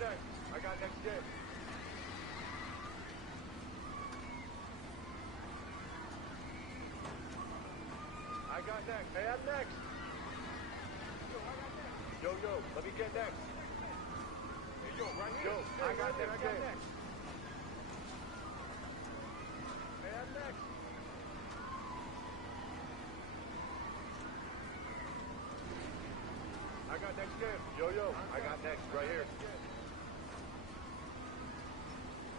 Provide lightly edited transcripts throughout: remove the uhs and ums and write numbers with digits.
next. I got next gen. I got next. Hey, I'm next. Yo, let me get next. Hey, yo, right here. Yo, I got next. Hey, I'm next. I got next gen. Yo, I got next right here.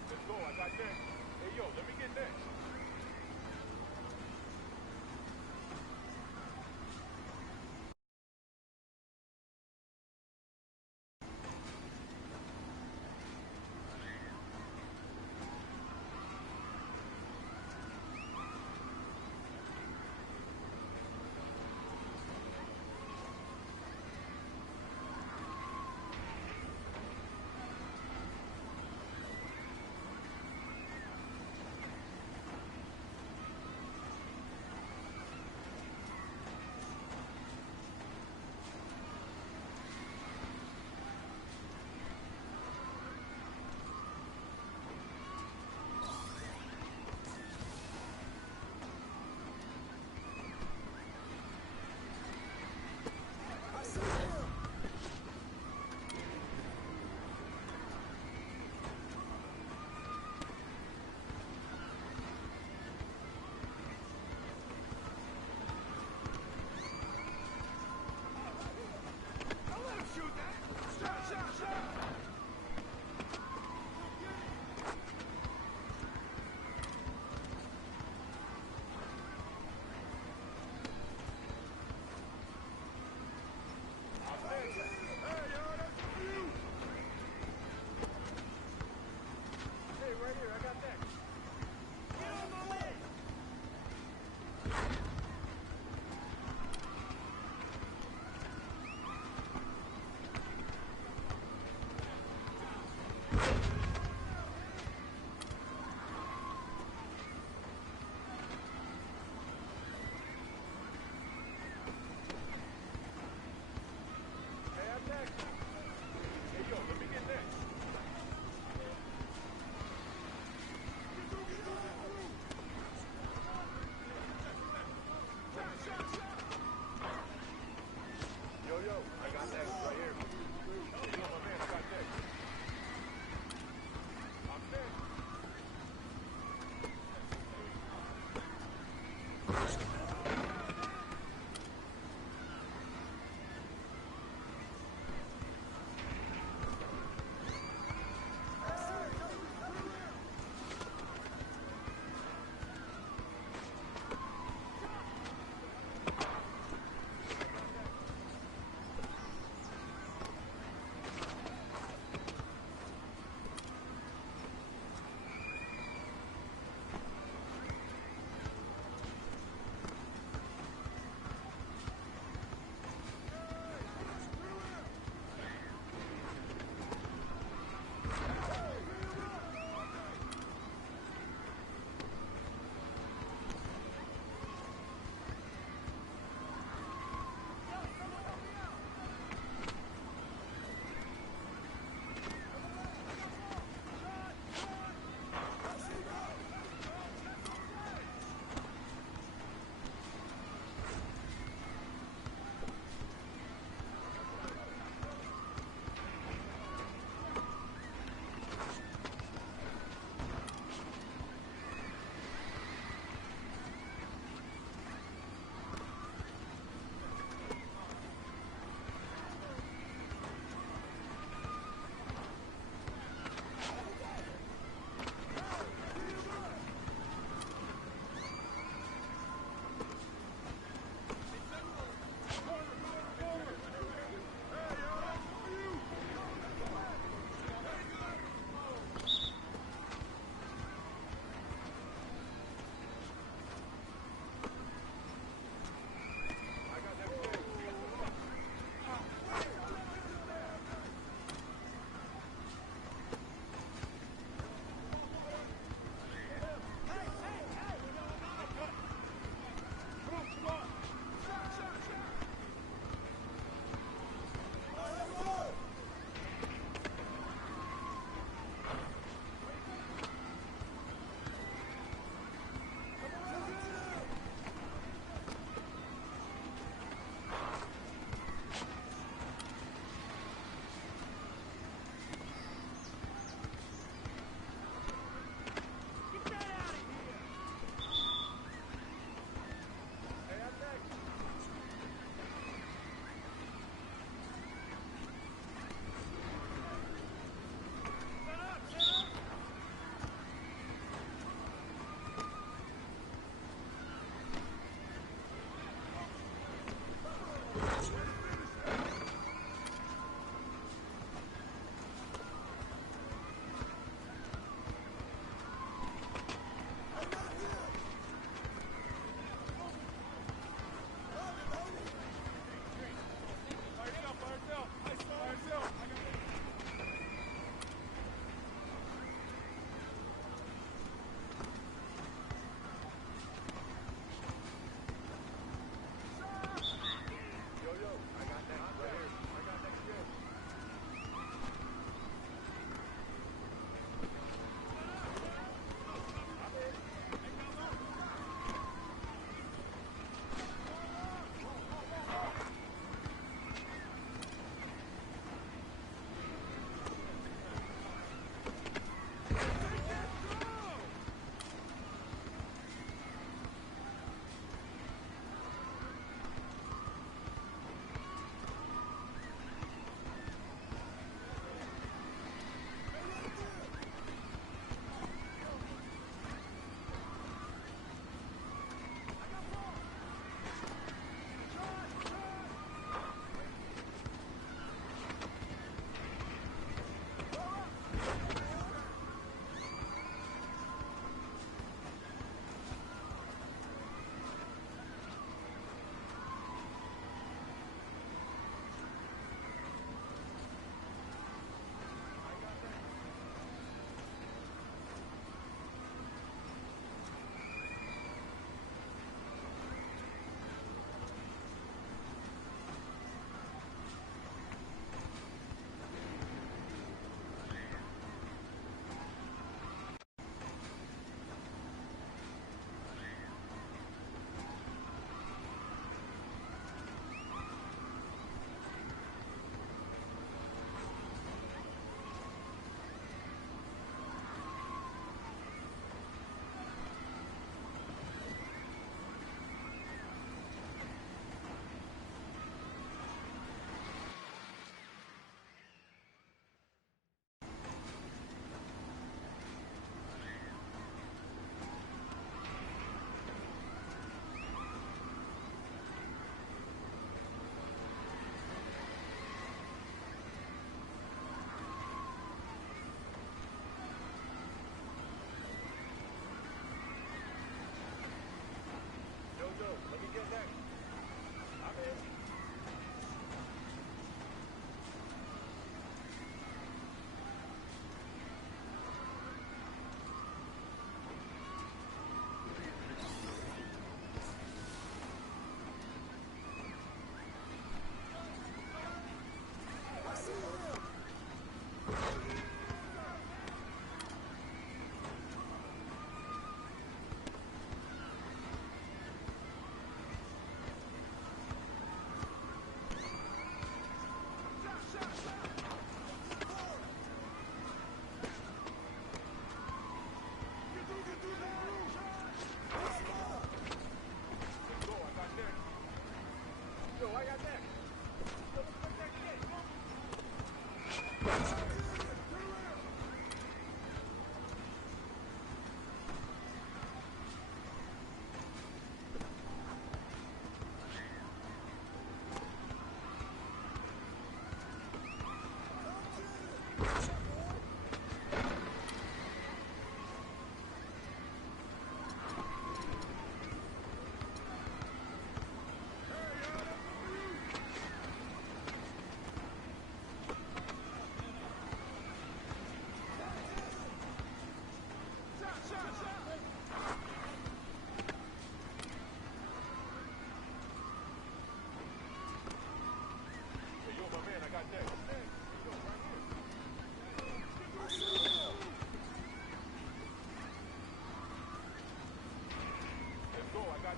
Let's go. I got next. Hey, yo, let me get next.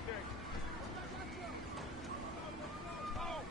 got next. Oh!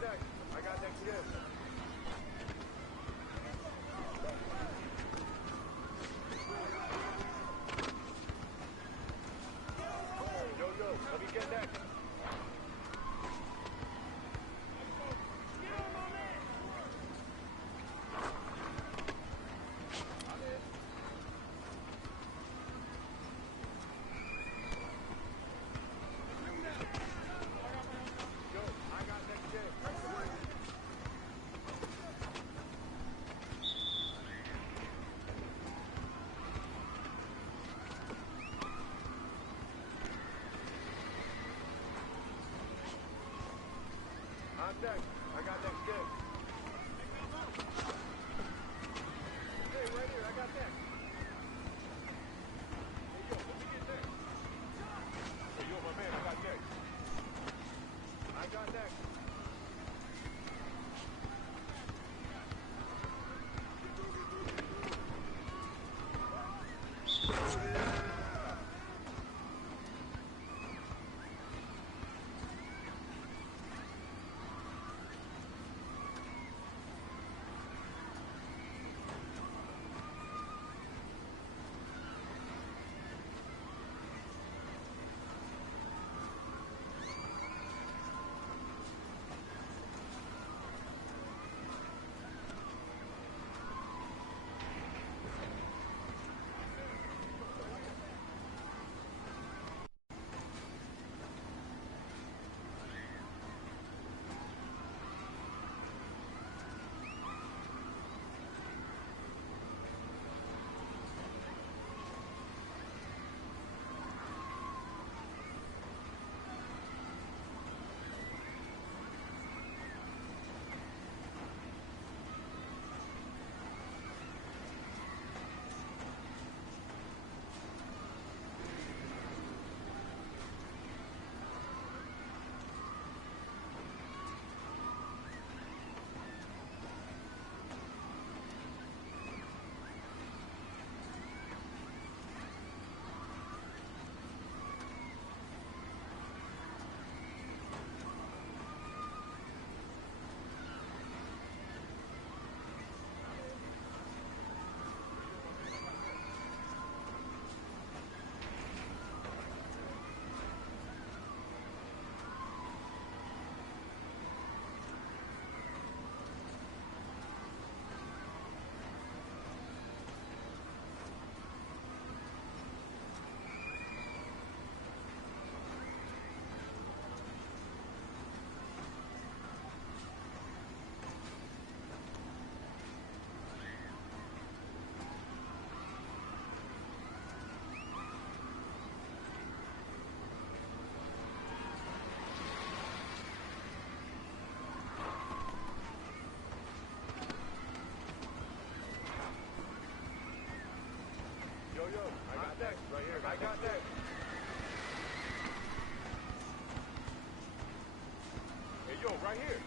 Next. I got next shift. Yo, let me get next. Next. I got next shift. Hey, right here. I got next. Hey, yo, let me get next. Hey, yo, my man, I got next. I got next. I got that. Hey, yo, right here.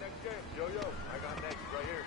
next, James? Yo-yo. I got next, right here.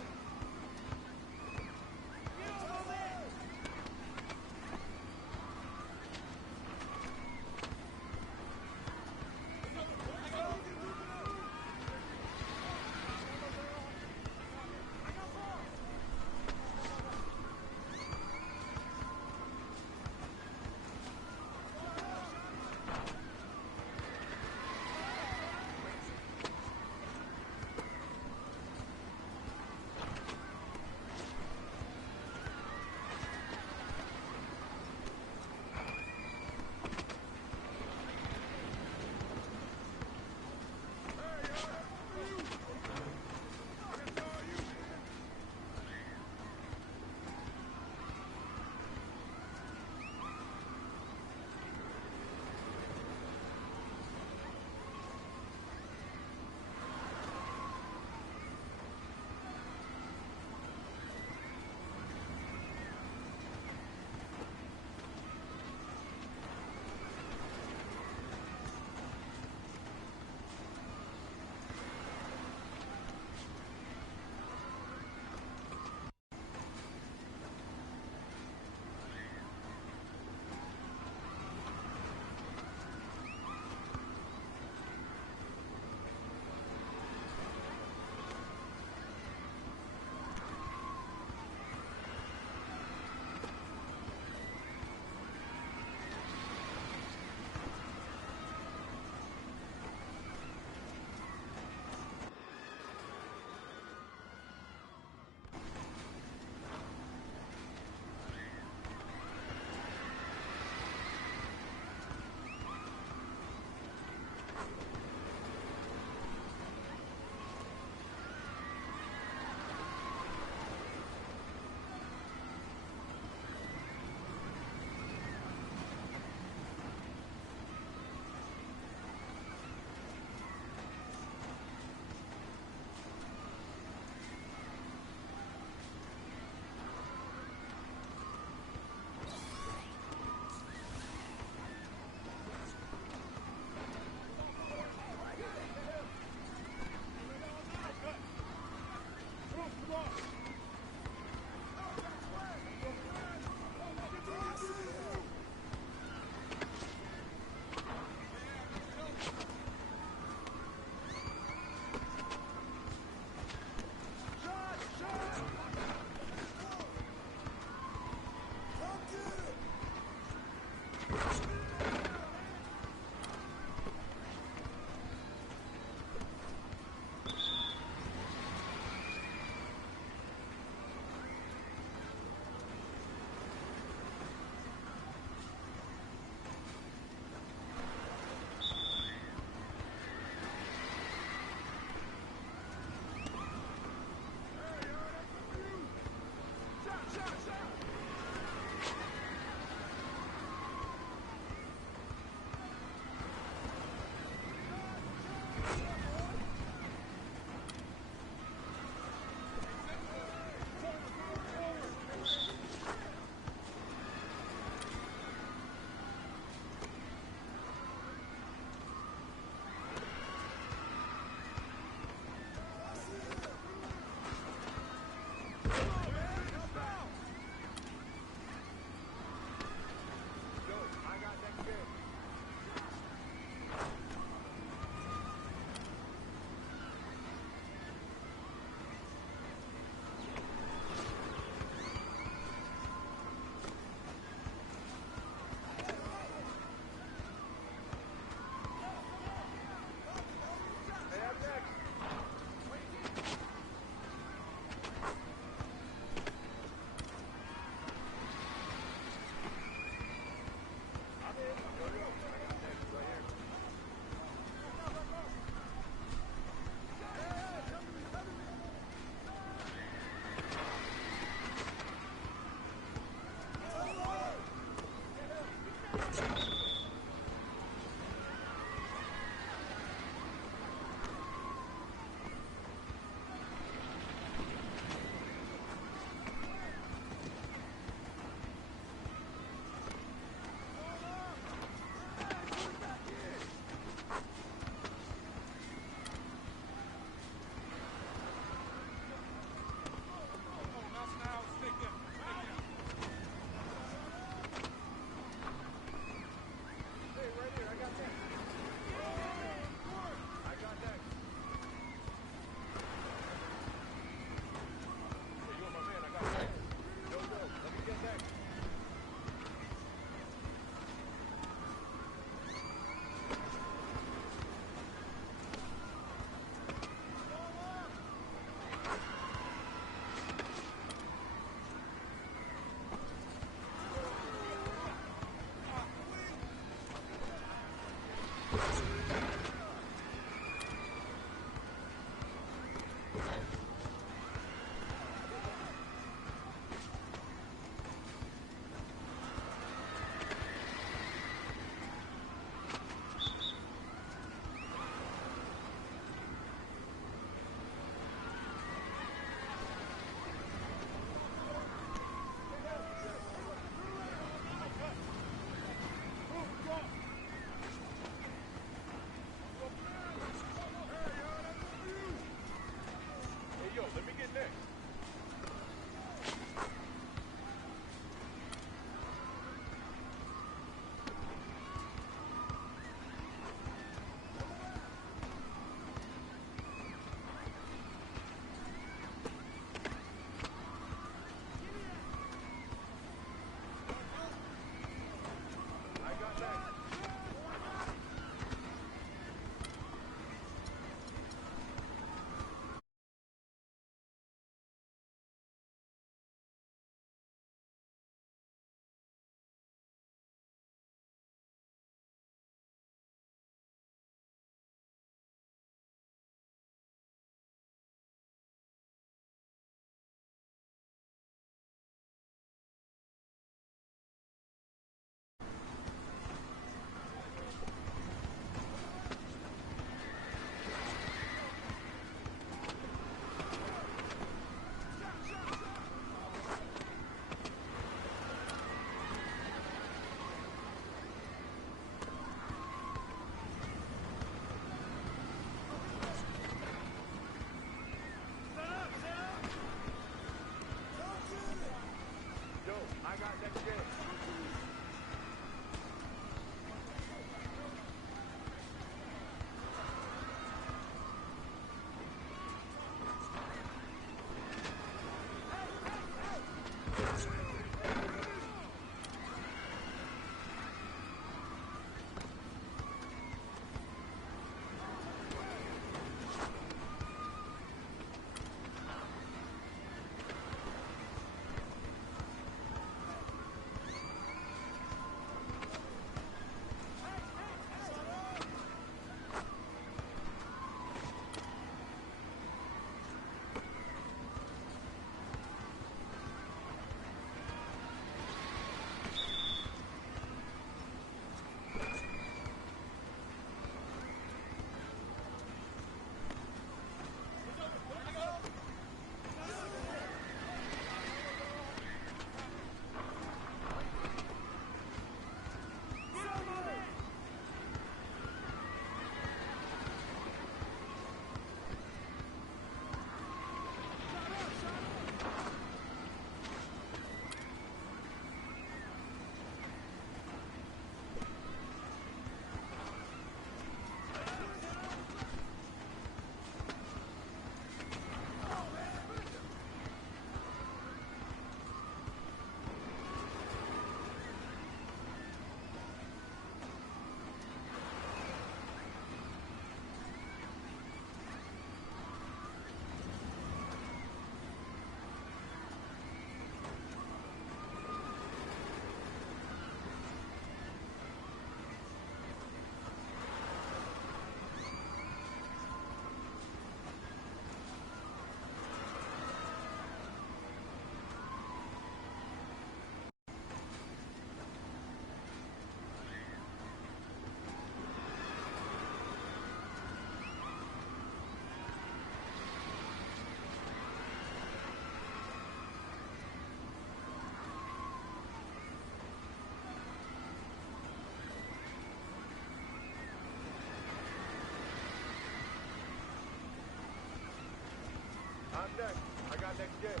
got next jet.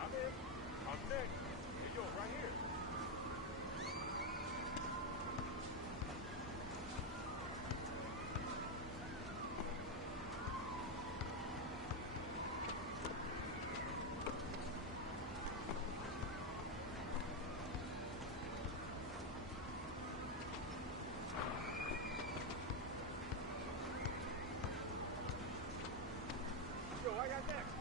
I'm in. I'm next. Hey, yo, right here. Yo, I got next.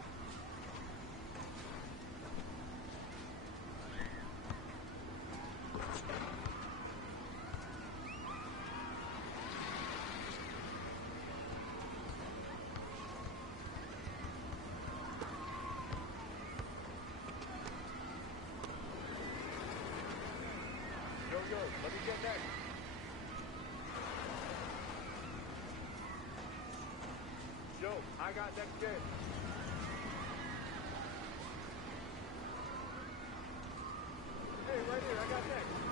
Yo, let me get next. Yo, I got next jet. Hey, right here, I got next.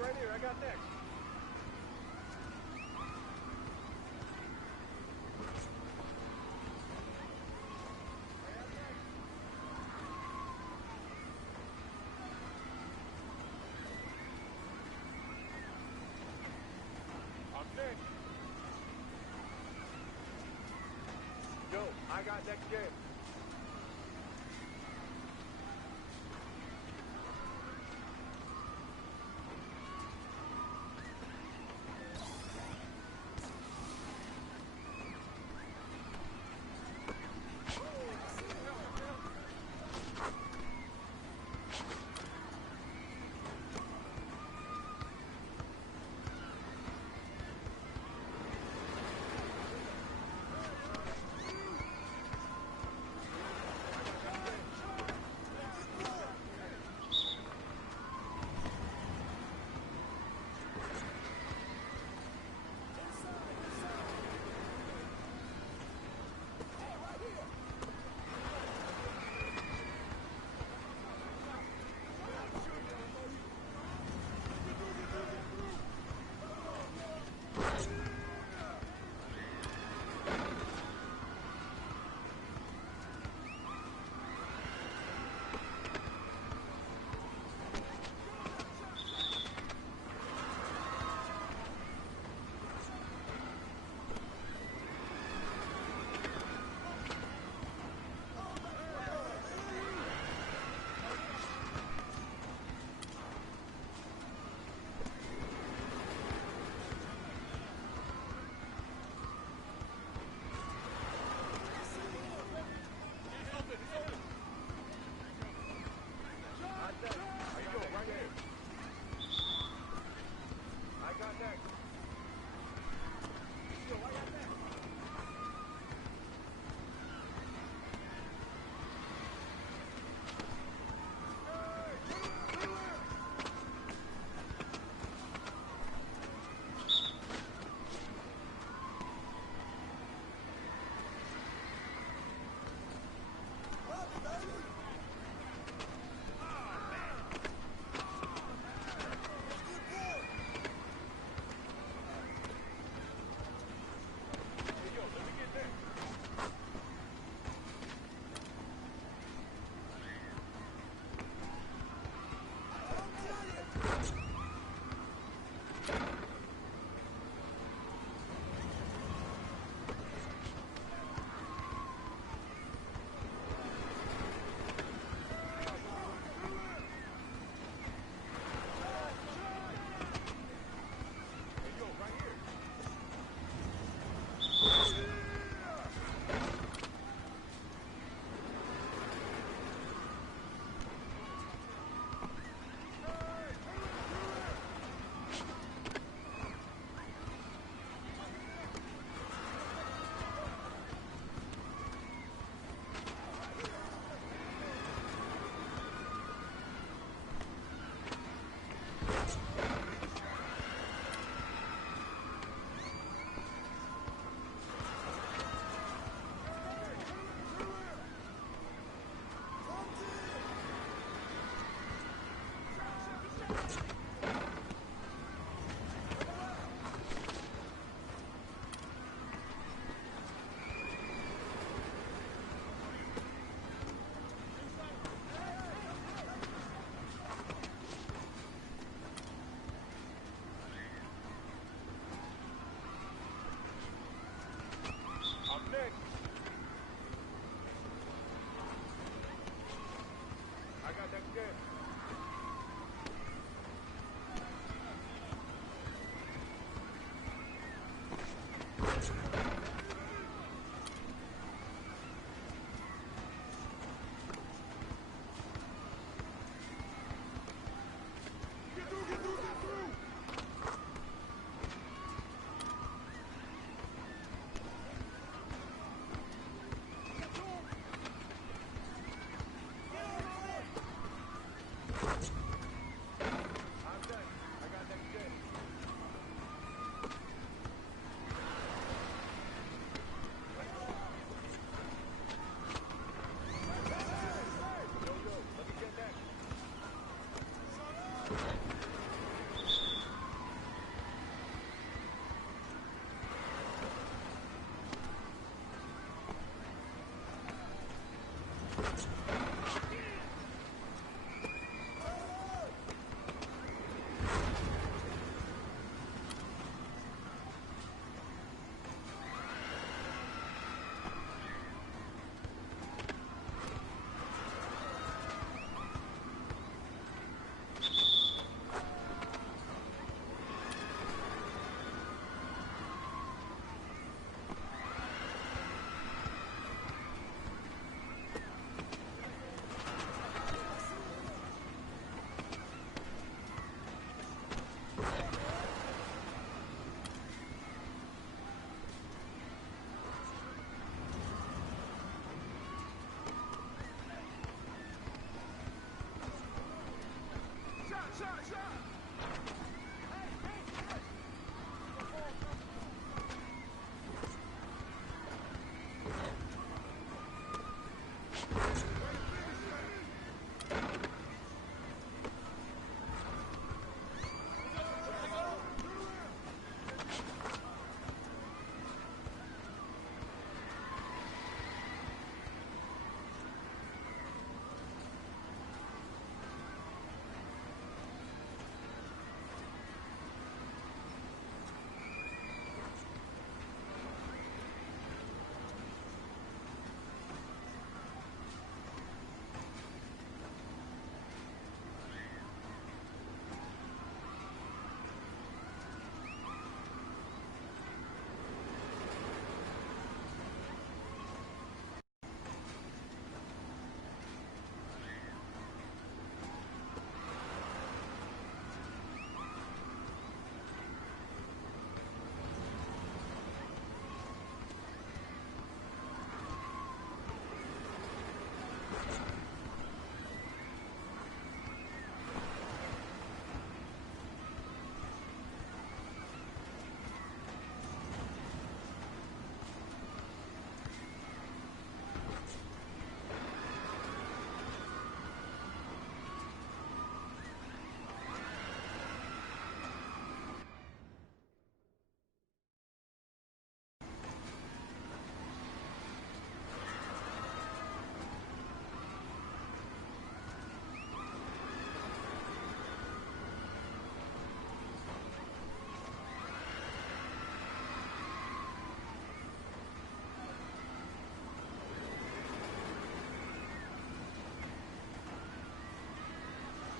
right here. I got next. I'm next. Yo, I got next game.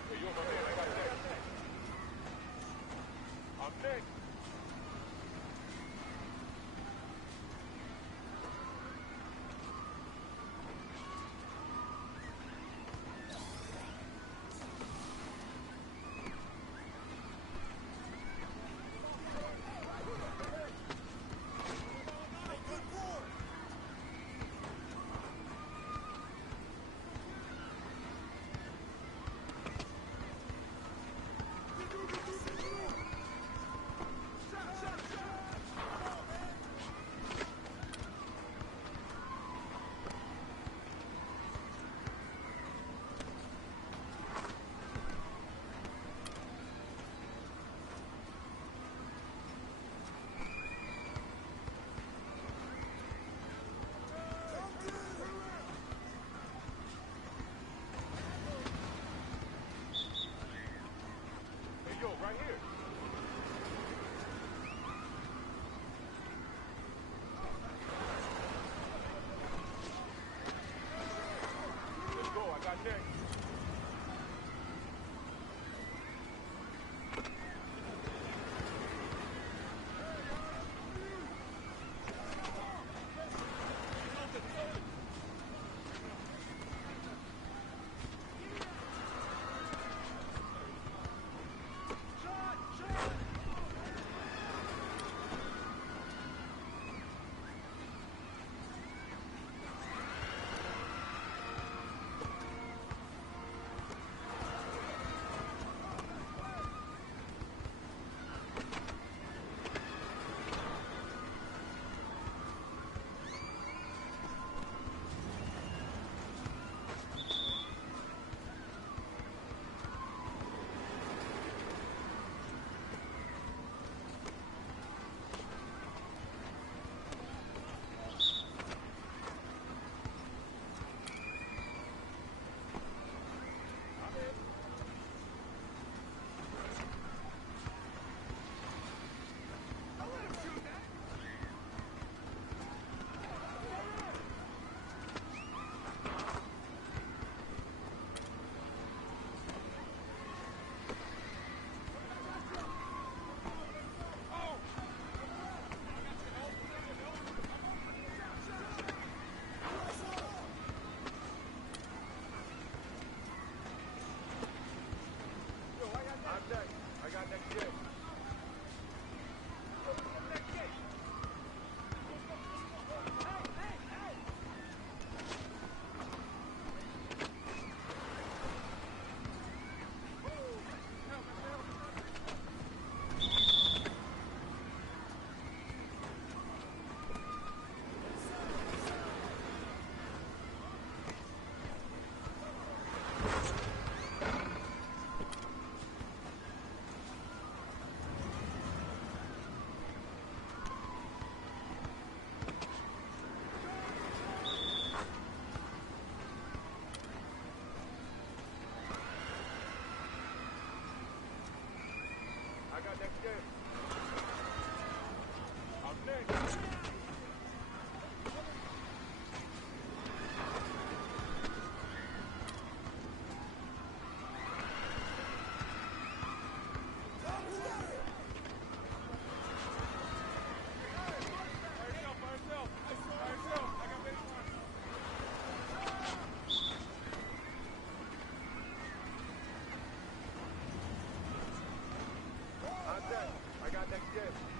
Hey, yo, my man, I got next. I'm next. Hey, yo, right here. Let's go, I got next. I'm next. I got next jet. got next gen. I'm next. I got next gen.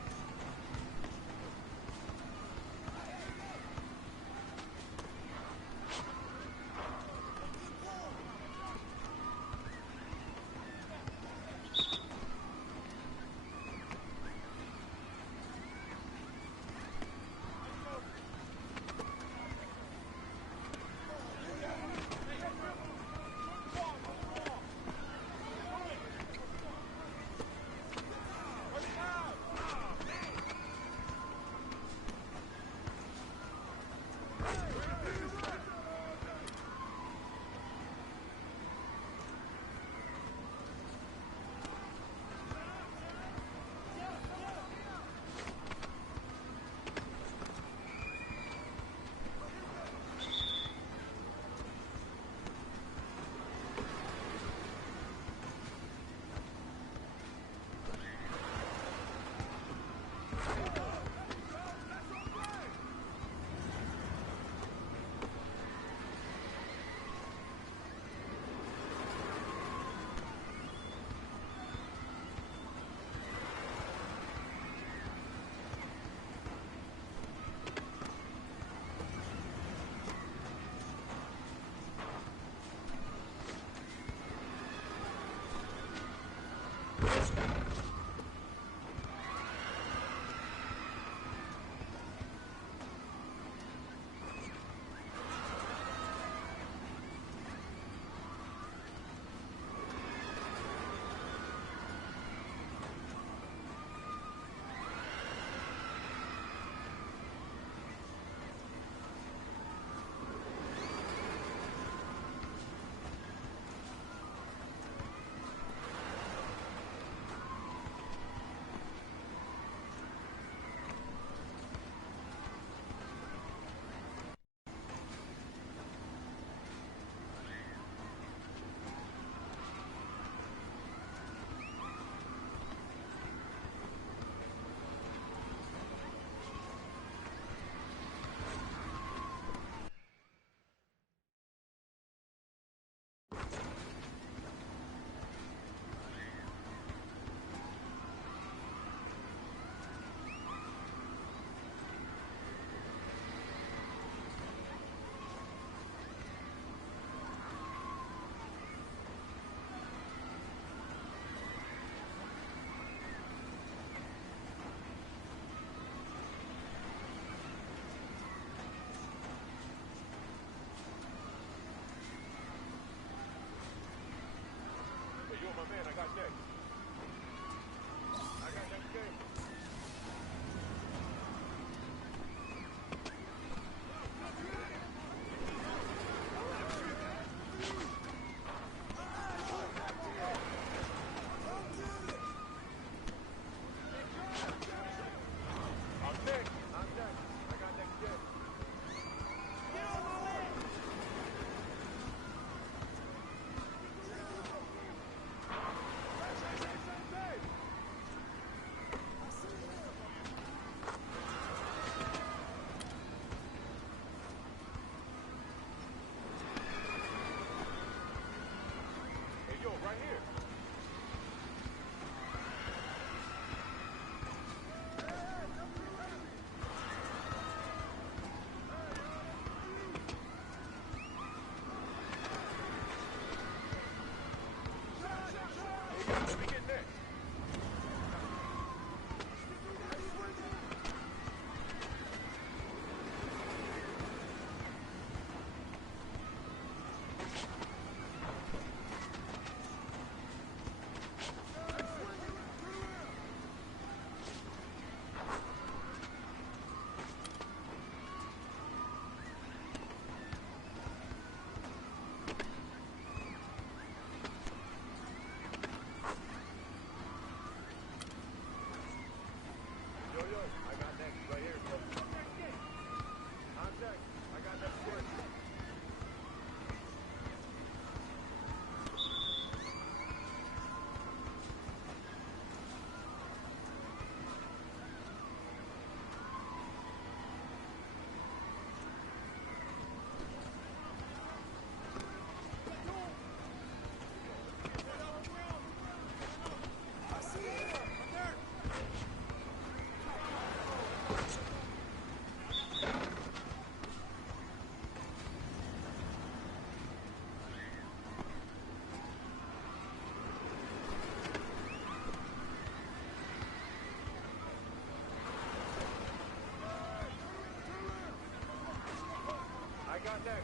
deck.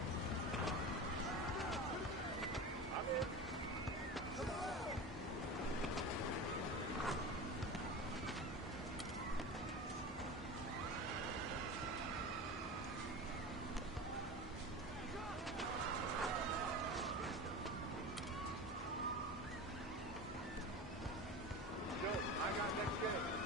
I'm in. Joe, I got next day.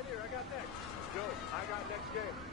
right here. I got next. Good. I got next game.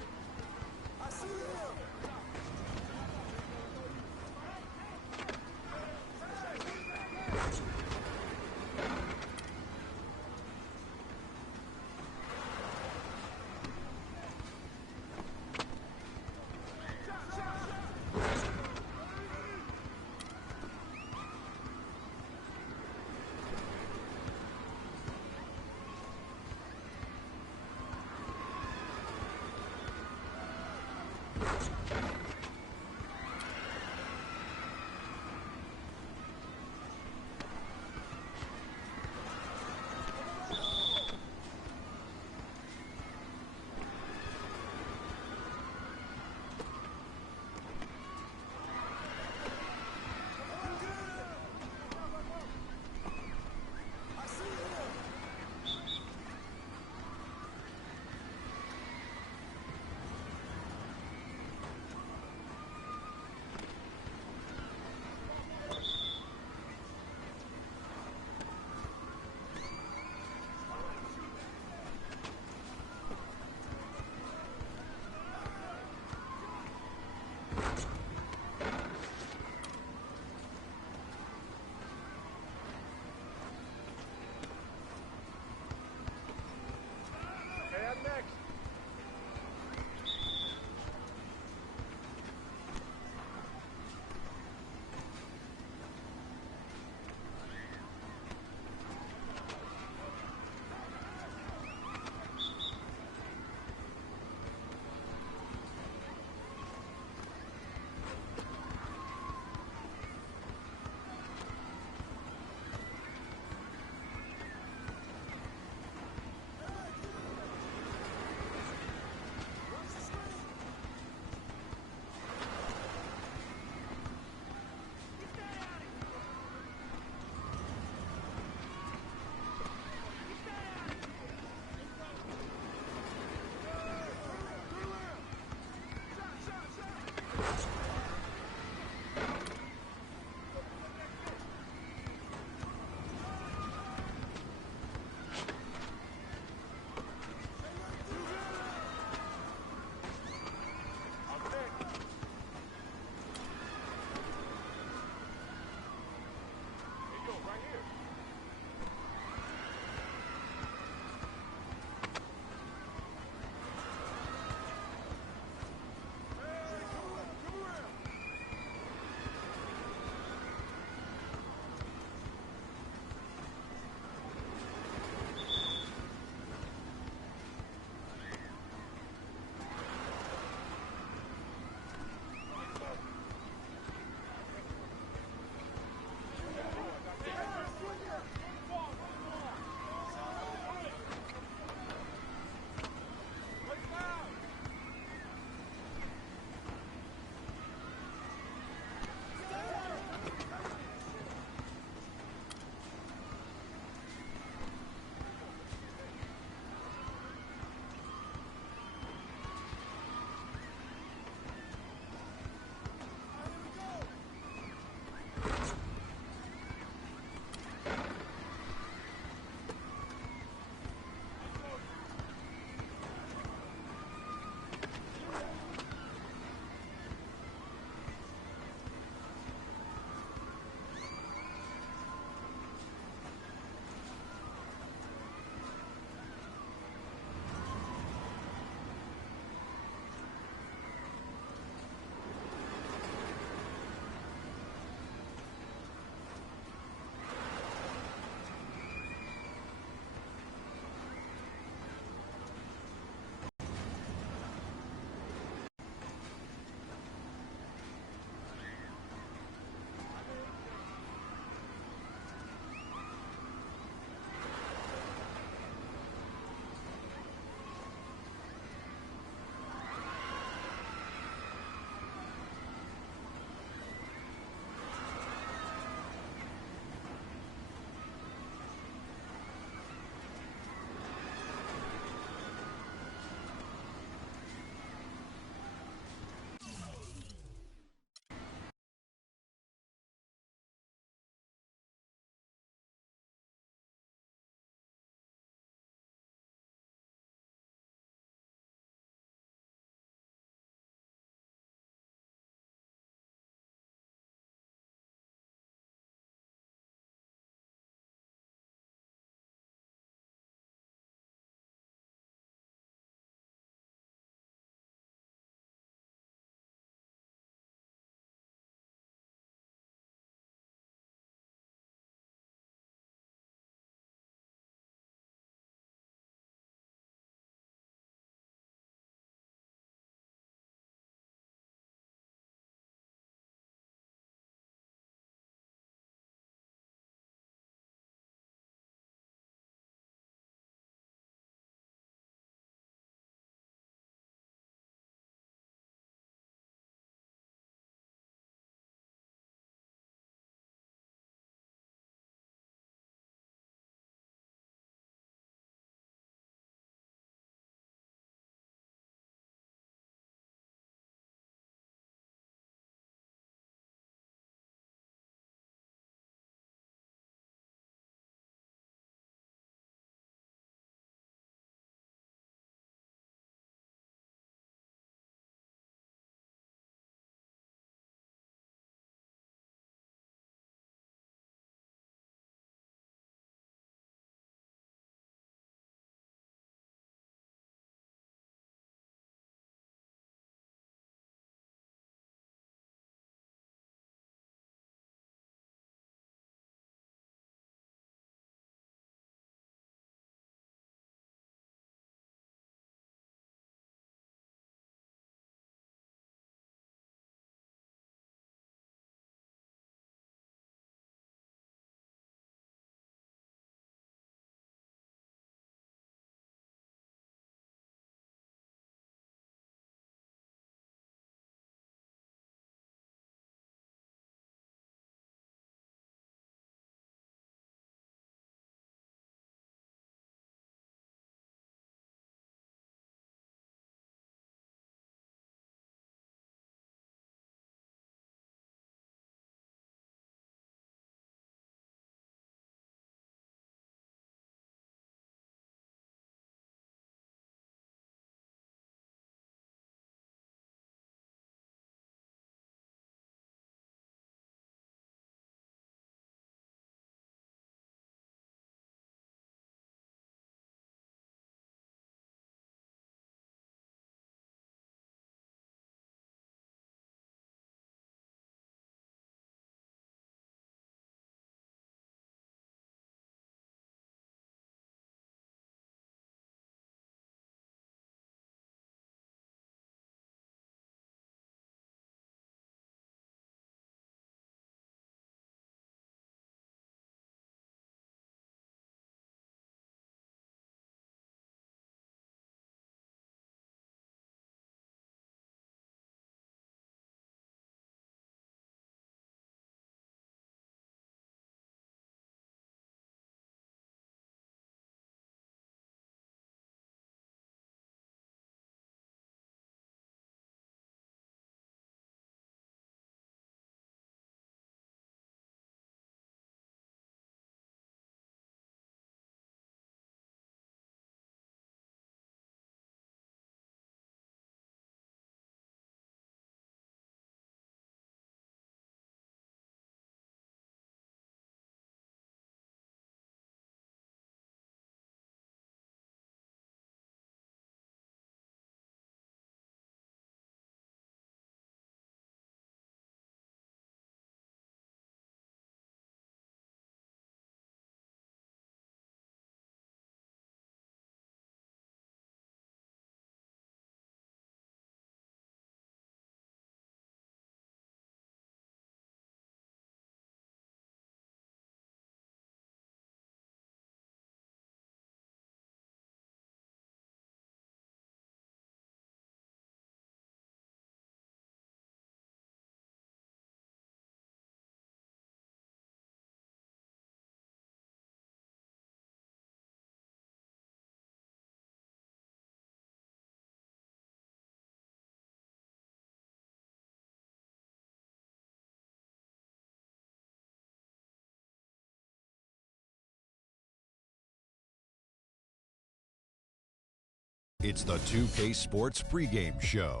It's the 2K Sports pregame show.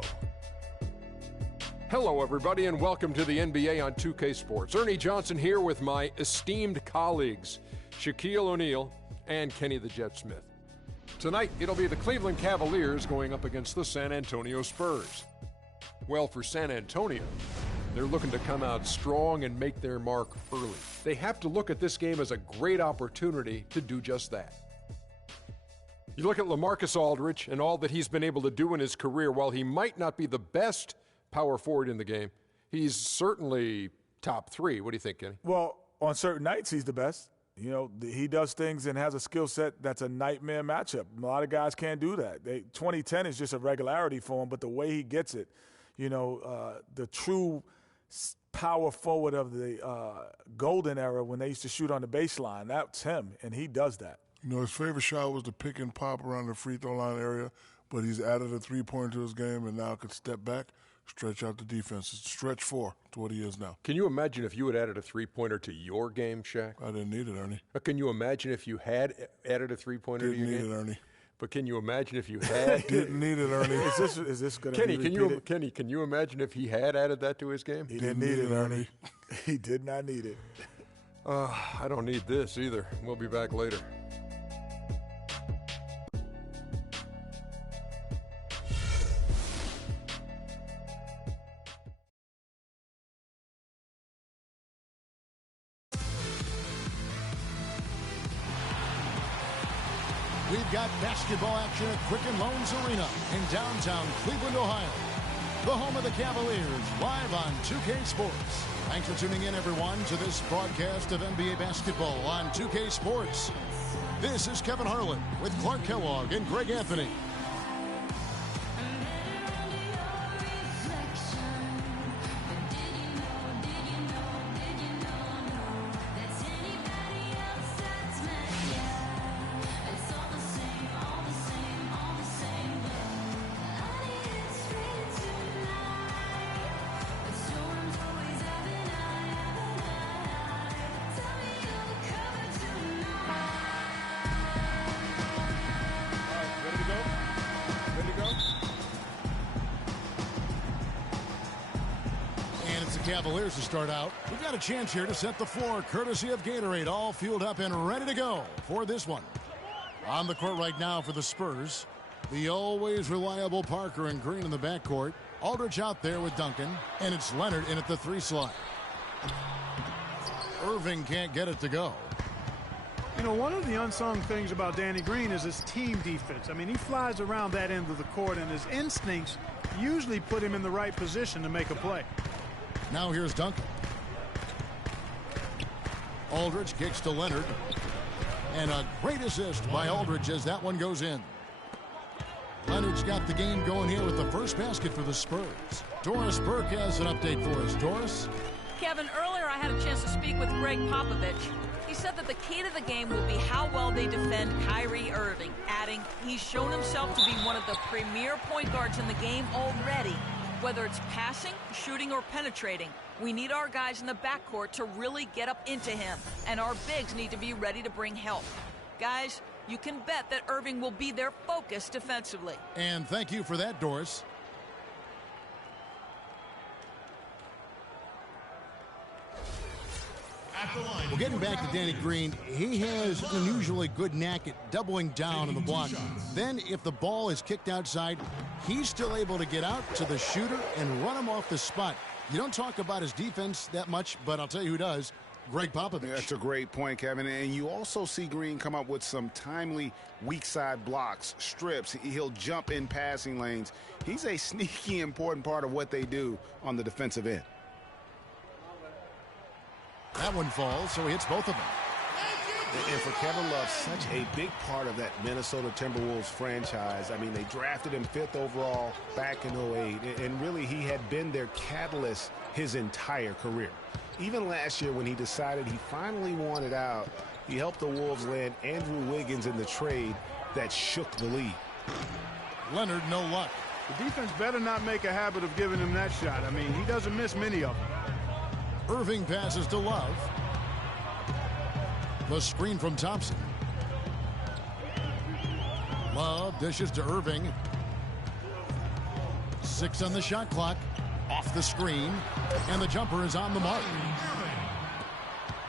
Hello, everybody, and welcome to the NBA on 2K Sports. Ernie Johnson here with my esteemed colleagues, Shaquille O'Neal and Kenny the Jet Smith. Tonight, it'll be the Cleveland Cavaliers going up against the San Antonio Spurs. Well, for San Antonio, they're looking to come out strong and make their mark early. They have to look at this game as a great opportunity to do just that. You look at LaMarcus Aldridge and all that he's been able to do in his career. While he might not be the best power forward in the game, he's certainly top three. What do you think, Kenny? Well, on certain nights, he's the best. You know, he does things and has a skill set that's a nightmare matchup. A lot of guys can't do that. 2010 is just a regularity for him, but the way he gets it, you know, the true power forward of the golden era when they used to shoot on the baseline, that's him, and he does that. You know, his favorite shot was the pick and pop around the free throw line area, but he's added a three-pointer to his game and now could step back, stretch out the defense. It's stretch four to what he is now. Can you imagine if you had added a three-pointer to your game, Shaq? I didn't need it, Ernie. Can you imagine if you had added a three-pointer to your game? Didn't need it, Ernie. But can you imagine if you had? Didn't need it, Ernie. Is this going to be repeated? Kenny, can you imagine if he had added that to his game? He didn't need it, Ernie. He did not need it. I don't need this either. We'll be back later. We've got basketball action at Quicken Loans Arena in downtown Cleveland, Ohio. The home of the Cavaliers, live on 2K Sports. Thanks for tuning in, everyone, to this broadcast of NBA basketball on 2K Sports. This is Kevin Harlan with Clark Kellogg and Greg Anthony. Cavaliers to start out. We've got a chance here to set the floor, courtesy of Gatorade, all fueled up and ready to go for this one. On the court right now for the Spurs, the always reliable Parker and Green in the backcourt. Aldridge out there with Duncan, and it's Leonard in at the three slot. Irving can't get it to go. You know, one of the unsung things about Danny Green is his team defense. I mean, he flies around that end of the court, and his instincts usually put him in the right position to make a play. Now here's Duncan. Aldridge kicks to Leonard. And a great assist by Aldridge as that one goes in. Leonard's got the game going here with the first basket for the Spurs. Doris Burke has an update for us. Doris? Kevin, earlier I had a chance to speak with Greg Popovich. He said that the key to the game will be how well they defend Kyrie Irving, adding he's shown himself to be one of the premier point guards in the game already. Whether it's passing, shooting, or penetrating, we need our guys in the backcourt to really get up into him, and our bigs need to be ready to bring help. Guys, you can bet that Irving will be their focus defensively. And thank you for that, Doris. Well, getting back to Danny Green, he has an unusually good knack at doubling down on the block. Then, if the ball is kicked outside, he's still able to get out to the shooter and run him off the spot. You don't talk about his defense that much, but I'll tell you who does. Greg Popovich. That's a great point, Kevin. And you also see Green come up with some timely weak side blocks, strips. He'll jump in passing lanes. He's a sneaky important part of what they do on the defensive end. That one falls, so he hits both of them. And for Kevin Love, such a big part of that Minnesota Timberwolves franchise. I mean, they drafted him 5th overall back in 2008, and really he had been their catalyst his entire career. Even last year when he decided he finally wanted out, he helped the Wolves land Andrew Wiggins in the trade that shook the league. Leonard, no luck. The defense better not make a habit of giving him that shot. I mean, he doesn't miss many of them. Irving passes to Love. The screen from Thompson. Love dishes to Irving. 6 on the shot clock. Off the screen. And the jumper is on the mark.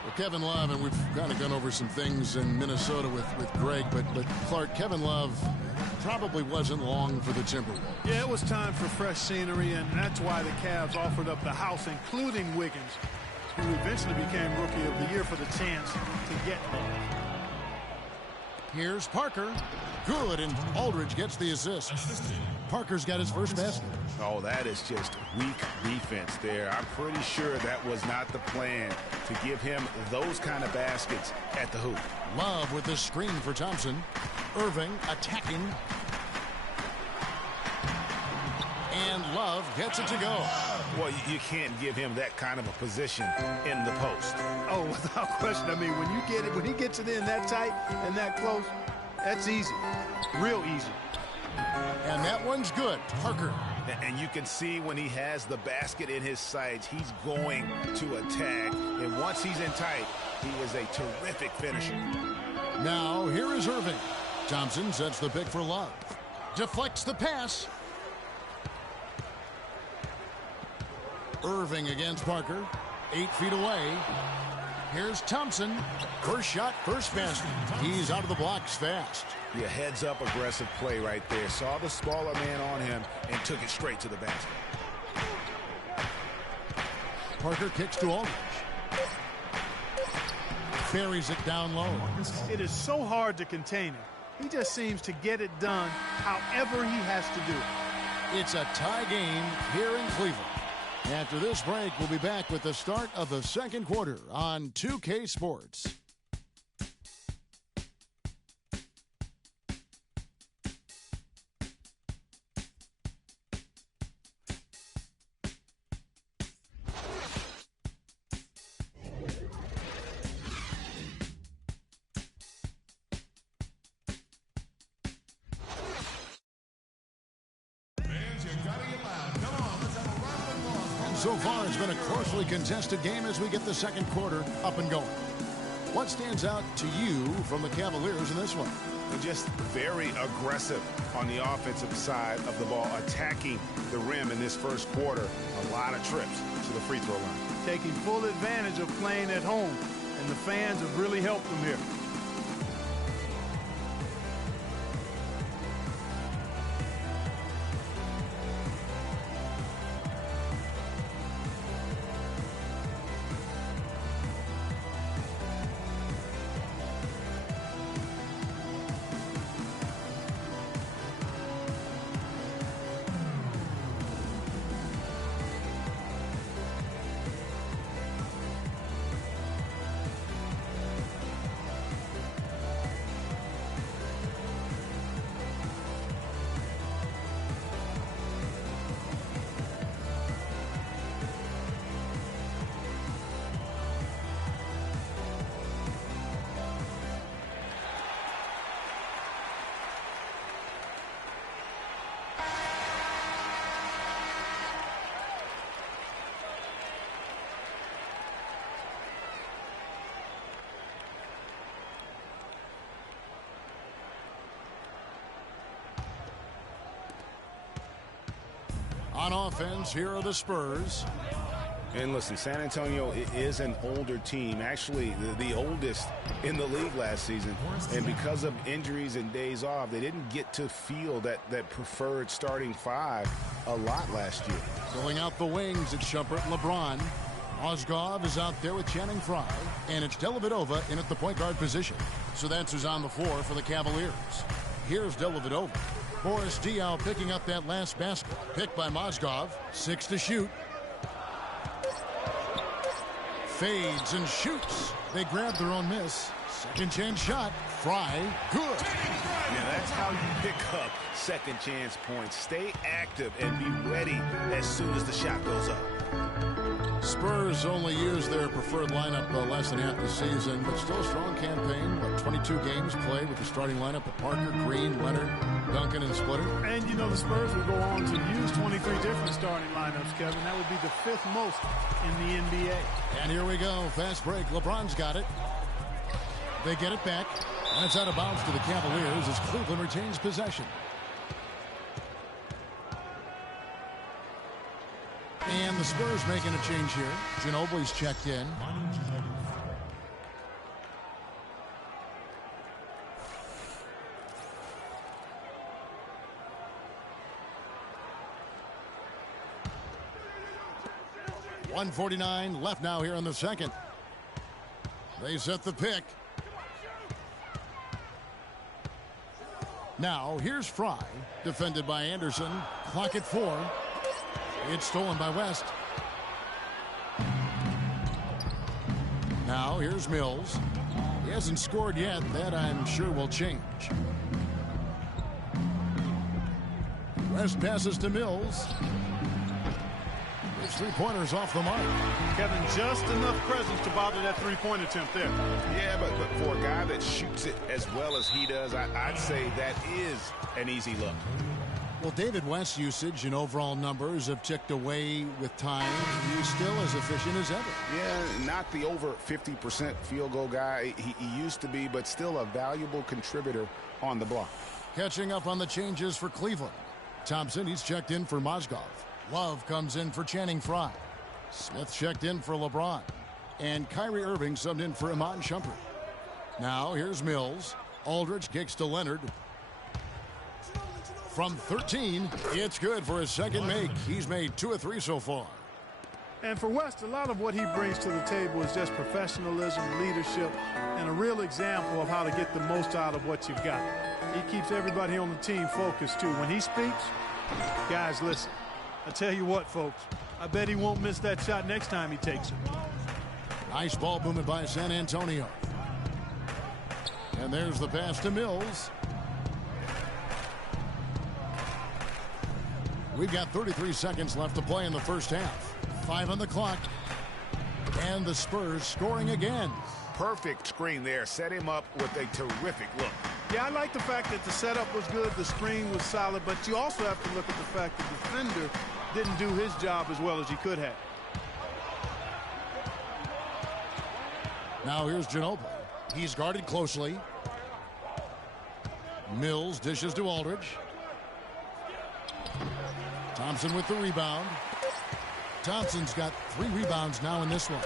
Well, Kevin Love, and we've kind of gone over some things in Minnesota with Greg, but Clark, Kevin Love probably wasn't long for the Timberwolves. Yeah, it was time for fresh scenery, and that's why the Cavs offered up the house, including Wiggins, who eventually became Rookie of the Year, for the chance to get Love. Here's Parker. Good, and Aldridge gets the assist. Parker's got his first basket. Oh, that is just weak defense there. I'm pretty sure that was not the plan, to give him those kind of baskets at the hoop. Love with the screen for Thompson. Irving attacking. And Love gets it to go. Well, you can't give him that kind of a position in the post. Oh, without question. I mean, when he gets it in that tight and that close, that's easy. Real easy. And that one's good. Parker. And you can see when he has the basket in his sights, he's going to attack. And once he's in tight, he is a terrific finisher. Now, here is Irving. Thompson sets the pick for Love. Deflects the pass. Irving against Parker. 8 feet away. Here's Thompson. First shot, first basket. He's out of the blocks fast. Yeah, heads-up aggressive play right there. Saw the smaller man on him and took it straight to the basket. Parker kicks to Aldridge. Buries it down low. It is so hard to contain him. He just seems to get it done however he has to do it. It's a tie game here in Cleveland. After this break, we'll be back with the start of the second quarter on 2K Sports. So far, it's been a closely contested game as we get the second quarter up and going. What stands out to you from the Cavaliers in this one? They're just very aggressive on the offensive side of the ball, attacking the rim in this first quarter. A lot of trips to the free throw line. Taking full advantage of playing at home, and the fans have really helped them here. On offense, here are the Spurs. And listen, San Antonio is an older team, actually the oldest in the league last season. And because of injuries and days off, they didn't get to feel that preferred starting five a lot last year. Going out the wings, it's Shumpert and LeBron. Mozgov is out there with Channing Frye. And it's Dellavedova in at the point guard position. So that's who's on the floor for the Cavaliers. Here's Dellavedova. Boris Diaw picking up that last basket. Picked by Mozgov. 6 to shoot. Fades and shoots. They grab their own miss. Second chance shot. Frye. Good. Yeah, that's how you pick up second chance points. Stay active and be ready as soon as the shot goes up. Spurs only use their preferred lineup less than half the season, but still a strong campaign. 22 games played with the starting lineup of Parker, Green, Leonard, Duncan, and Splitter. And, you know, the Spurs will go on to use 23 different starting lineups, Kevin. That would be the 5th most in the NBA. And here we go. Fast break. LeBron's got it. They get it back. And it's out of bounds to the Cavaliers as Cleveland retains possession. And the Spurs making a change here. Ginobili's checked in. .149 left now here in the second. They set the pick. Now here's Fry, defended by Anderson. Clock at 4. It's stolen by West. Now here's Mills. He hasn't scored yet. That I'm sure will change. West passes to Mills. His three-pointers off the mark. Kevin, just enough presence to bother that three-point attempt there. Yeah, but for a guy that shoots it as well as he does, I'd say that is an easy look. Well, David West's usage and overall numbers have ticked away with time. He's still as efficient as ever. Yeah, not the over 50% field goal guy he used to be, but still a valuable contributor on the block. Catching up on the changes for Cleveland. Thompson, he's checked in for Mozgov. Love comes in for Channing Frye. Smith checked in for LeBron. And Kyrie Irving subbed in for Iman Shumpert. Now here's Mills. Aldridge kicks to Leonard. From 13, it's good for his second make. He's made 2 of 3 so far. And for West, a lot of what he brings to the table is just professionalism, leadership, and a real example of how to get the most out of what you've got. He keeps everybody on the team focused, too. When he speaks, guys, listen. I tell you what, folks, I bet he won't miss that shot next time he takes it. Nice ball movement by San Antonio. And there's the pass to Mills. We've got 33 seconds left to play in the first half. 5 on the clock. And the Spurs scoring again. Perfect screen there. Set him up with a terrific look. Yeah, I like the fact that the setup was good, the screen was solid, but you also have to look at the fact that the defender didn't do his job as well as he could have. Now here's Ginobili. He's guarded closely. Mills dishes to Aldridge. Thompson with the rebound. Thompson's got 3 rebounds now in this one.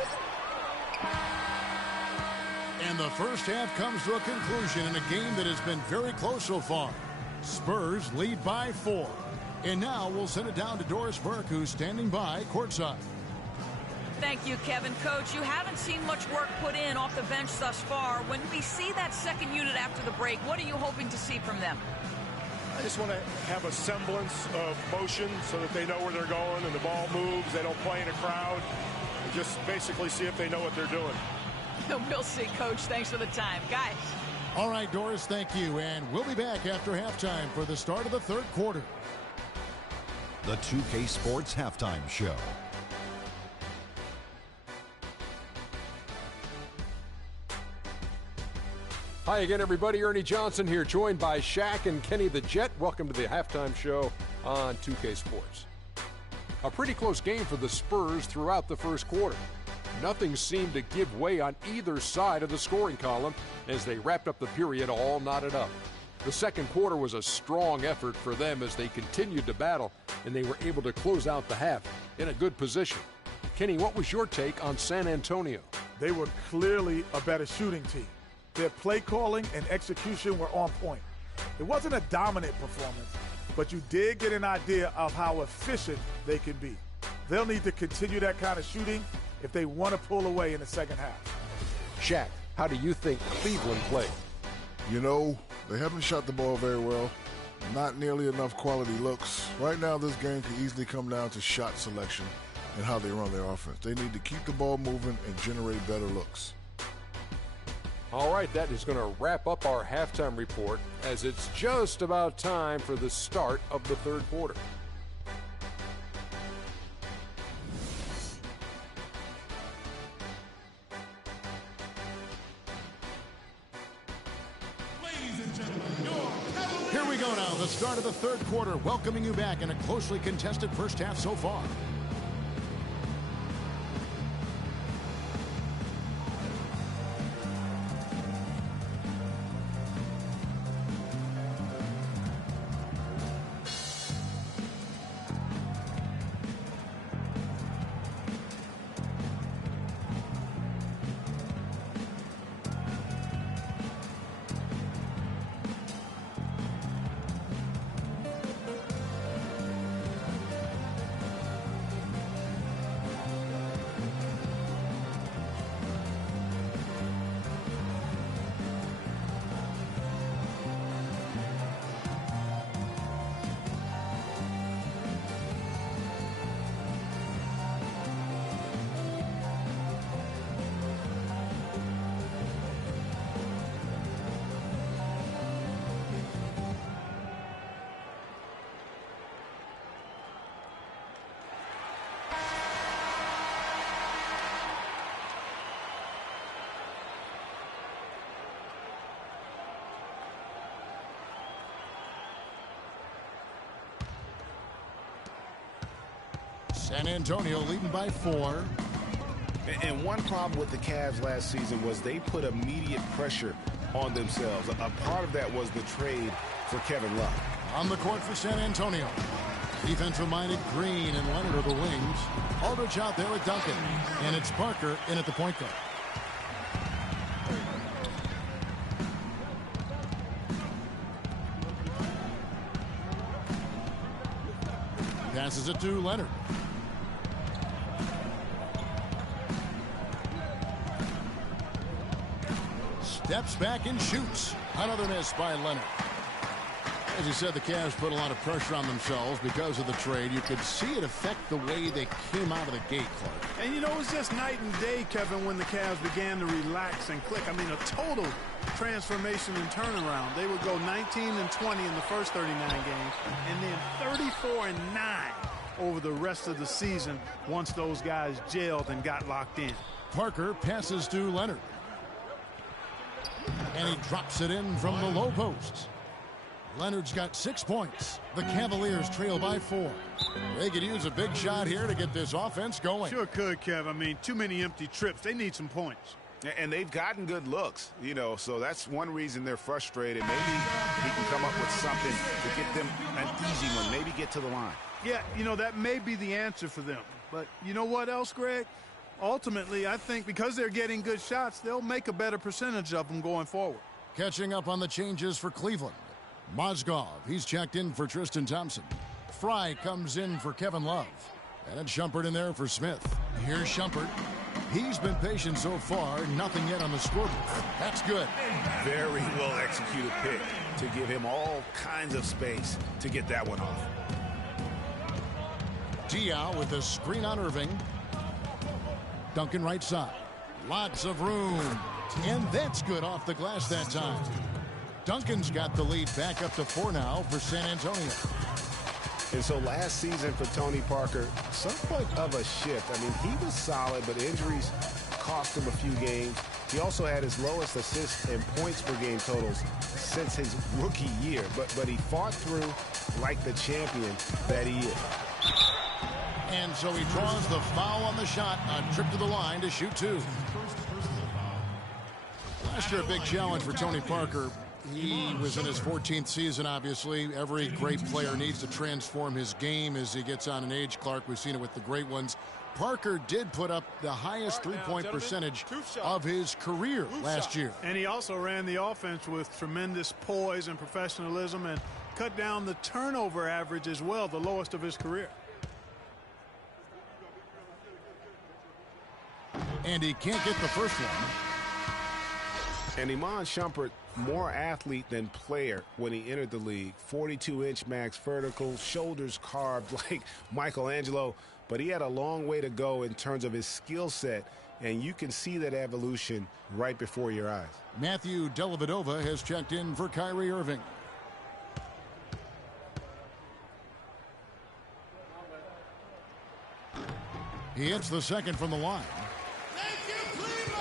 And the first half comes to a conclusion in a game that has been very close so far. Spurs lead by 4. And now we'll send it down to Doris Burke, who's standing by courtside. Thank you, Kevin. Coach, you haven't seen much work put in off the bench thus far. When we see that second unit after the break, what are you hoping to see from them? I just want to have a semblance of motion so that they know where they're going and the ball moves. They don't play in a crowd. And just basically see if they know what they're doing. We'll see, Coach. Thanks for the time. Guys. All right, Doris, thank you. And we'll be back after halftime for the start of the third quarter. The 2K Sports Halftime Show. Hi again, everybody. Ernie Johnson here, joined by Shaq and Kenny the Jet. Welcome to the halftime show on 2K Sports. A pretty close game for the Spurs throughout the first quarter. Nothing seemed to give way on either side of the scoring column as they wrapped up the period all knotted up. The second quarter was a strong effort for them as they continued to battle, and they were able to close out the half in a good position. Kenny, what was your take on San Antonio? They were clearly a better shooting team. Their play calling and execution were on point. It wasn't a dominant performance, but you did get an idea of how efficient they can be. They'll need to continue that kind of shooting if they want to pull away in the second half. Shaq, how do you think Cleveland played? You know, they haven't shot the ball very well. Not nearly enough quality looks. Right now, this game could easily come down to shot selection and how they run their offense. They need to keep the ball moving and generate better looks. All right, that is going to wrap up our halftime report as it's just about time for the start of the third quarter. Here we go now, the start of the third quarter, welcoming you back in a closely contested first half so far. San Antonio leading by 4. And one problem with the Cavs last season was they put immediate pressure on themselves. A part of that was the trade for Kevin Love. On the court for San Antonio. Defensive-minded Green and Leonard are the wings. Aldridge out there with Duncan. And it's Parker in at the point guard. Passes it to Leonard. Steps back and shoots. Another miss by Leonard. As you said, the Cavs put a lot of pressure on themselves because of the trade. You could see it affect the way they came out of the gate, Clark. And, you know, it was just night and day, Kevin, when the Cavs began to relax and click. I mean, a total transformation and turnaround. They would go 19-20 in the first 39 games, and then 34-9 over the rest of the season once those guys gelled and got locked in. Parker passes to Leonard. And he drops it in from the low post. Leonard's got 6 points. The Cavaliers trail by 4. They could use a big shot here to get this offense going. Sure could, Kev. I mean, too many empty trips. They need some points. And they've gotten good looks, you know, so that's one reason they're frustrated. Maybe he can come up with something to get them an easy one, maybe get to the line. Yeah, you know, that may be the answer for them. But you know what else, Greg? Ultimately, I think because they're getting good shots, they'll make a better percentage of them going forward. Catching up on the changes for Cleveland. Mozgov, he's checked in for Tristan Thompson. Fry comes in for Kevin Love. And it's Shumpert in there for Smith. Here's Shumpert. He's been patient so far. Nothing yet on the scoreboard. That's good. Very well executed pick to give him all kinds of space to get that one off. Diaw with a screen on Irving. Duncan right side. Lots of room. And that's good off the glass that time. Duncan's got the lead back up to 4 now for San Antonio. And so last season for Tony Parker, somewhat of a shift. I mean, he was solid, but injuries cost him a few games. He also had his lowest assists and points per game totals since his rookie year. But he fought through like the champion that he is. And so he draws the foul on the shot. A trip to the line to shoot 2. Last year, a big challenge for Tony Parker. He was in his 14th season, obviously. Every great player needs to transform his game as he gets on in age, Clark. We've seen it with the great ones. Parker did put up the highest three-point percentage of his career last year. And he also ran the offense with tremendous poise and professionalism and cut down the turnover average as well, the lowest of his career. And he can't get the first one. And Iman Shumpert, more athlete than player when he entered the league. 42-inch max vertical, shoulders carved like Michelangelo. But he had a long way to go in terms of his skill set, and you can see that evolution right before your eyes. Matthew Dellavedova has checked in for Kyrie Irving. He hits the second from the line.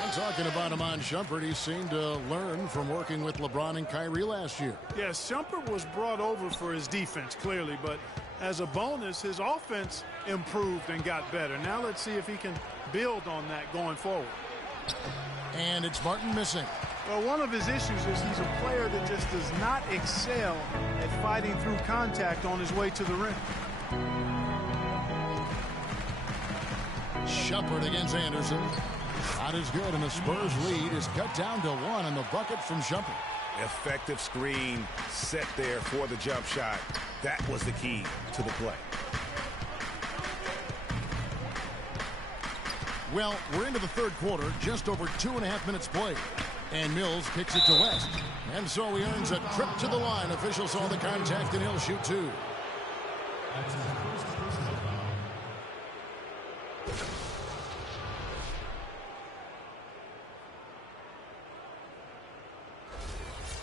I'm talking about Iman Shumpert. He seemed to learn from working with LeBron and Kyrie last year. Yes, Shumpert was brought over for his defense, clearly, but as a bonus, his offense improved and got better. Now let's see if he can build on that going forward. And it's Martin missing. Well, one of his issues is he's a player that just does not excel at fighting through contact on his way to the rim. Shumpert against Anderson. Not as good, and the Spurs lead is cut down to 1 on the bucket from Shumpert. Effective screen set there for the jump shot. That was the key to the play. Well, we're into the third quarter, just over 2.5 minutes played. And Mills kicks it to West. And so he earns a trip to the line. Officials saw the contact, and he'll shoot 2.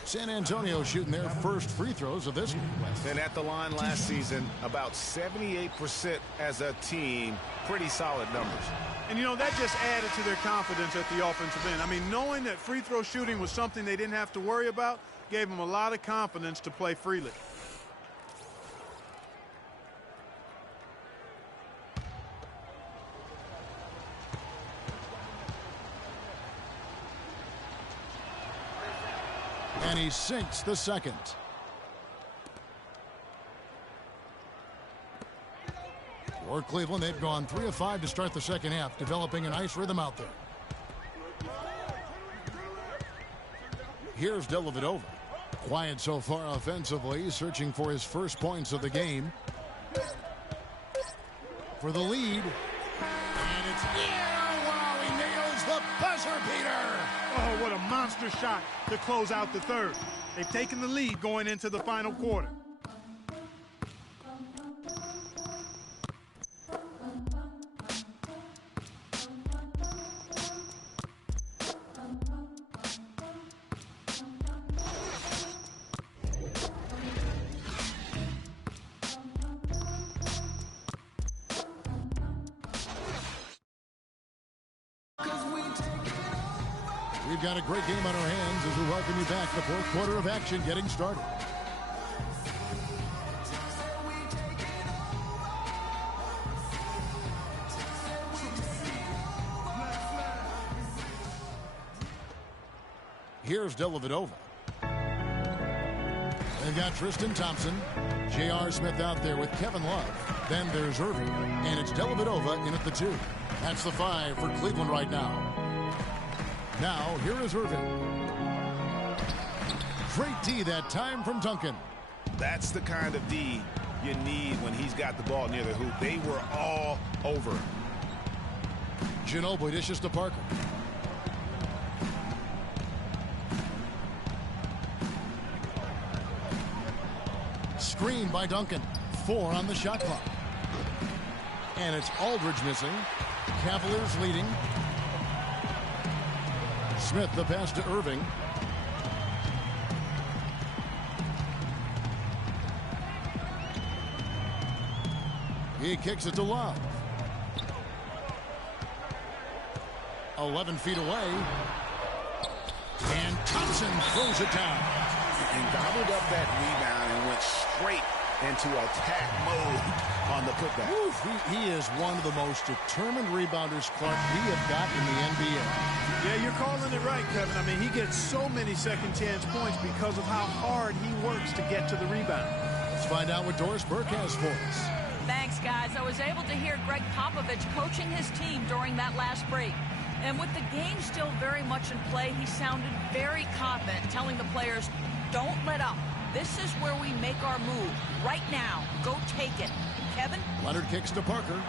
San Antonio shooting their first free throws of this game. And at the line last season, about 78% as a team. Pretty solid numbers. And, you know, that just added to their confidence at the offensive end. I mean, knowing that free throw shooting was something they didn't have to worry about gave them a lot of confidence to play freely. And he sinks the second. For Cleveland, they've gone 3 of 5 to start the second half, developing a nice rhythm out there. Here's Dellavedova. Quiet so far offensively, searching for his first points of the game. For the lead. And it's wow, he nails the buzzer beater. Oh, what a monster shot to close out the third. They've taken the lead going into the final quarter. We've got a great game on our hands as we welcome you back. The fourth quarter of action getting started. Here's Dellavedova. They've got Tristan Thompson, J.R. Smith out there with Kevin Love. Then there's Irving, and it's Dellavedova in at the 2. That's the 5 for Cleveland right now. Now, here is Irving. Great D that time from Duncan. That's the kind of D you need when he's got the ball near the hoop. They were all over. Ginobili dishes to Parker. Screen by Duncan. 4 on the shot clock. And it's Aldridge missing. Cavaliers leading. Smith the pass to Irving. He kicks it to Love. 11 feet away. And Thompson throws it down. And gobbled up that rebound and went straight into attack mode on the putback. Oof, he is one of the most determined rebounders, Clark, we have got in the NBA. Yeah, you're calling it right, Kevin. I mean, he gets so many second chance points because of how hard he works to get to the rebound. Let's find out what Doris Burke has for us. Thanks, guys. I was able to hear Greg Popovich coaching his team during that last break. And with the game still very much in play, he sounded very confident, telling the players, don't let up. This is where we make our move. Right now. Go take it. Kevin? Leonard kicks to Parker.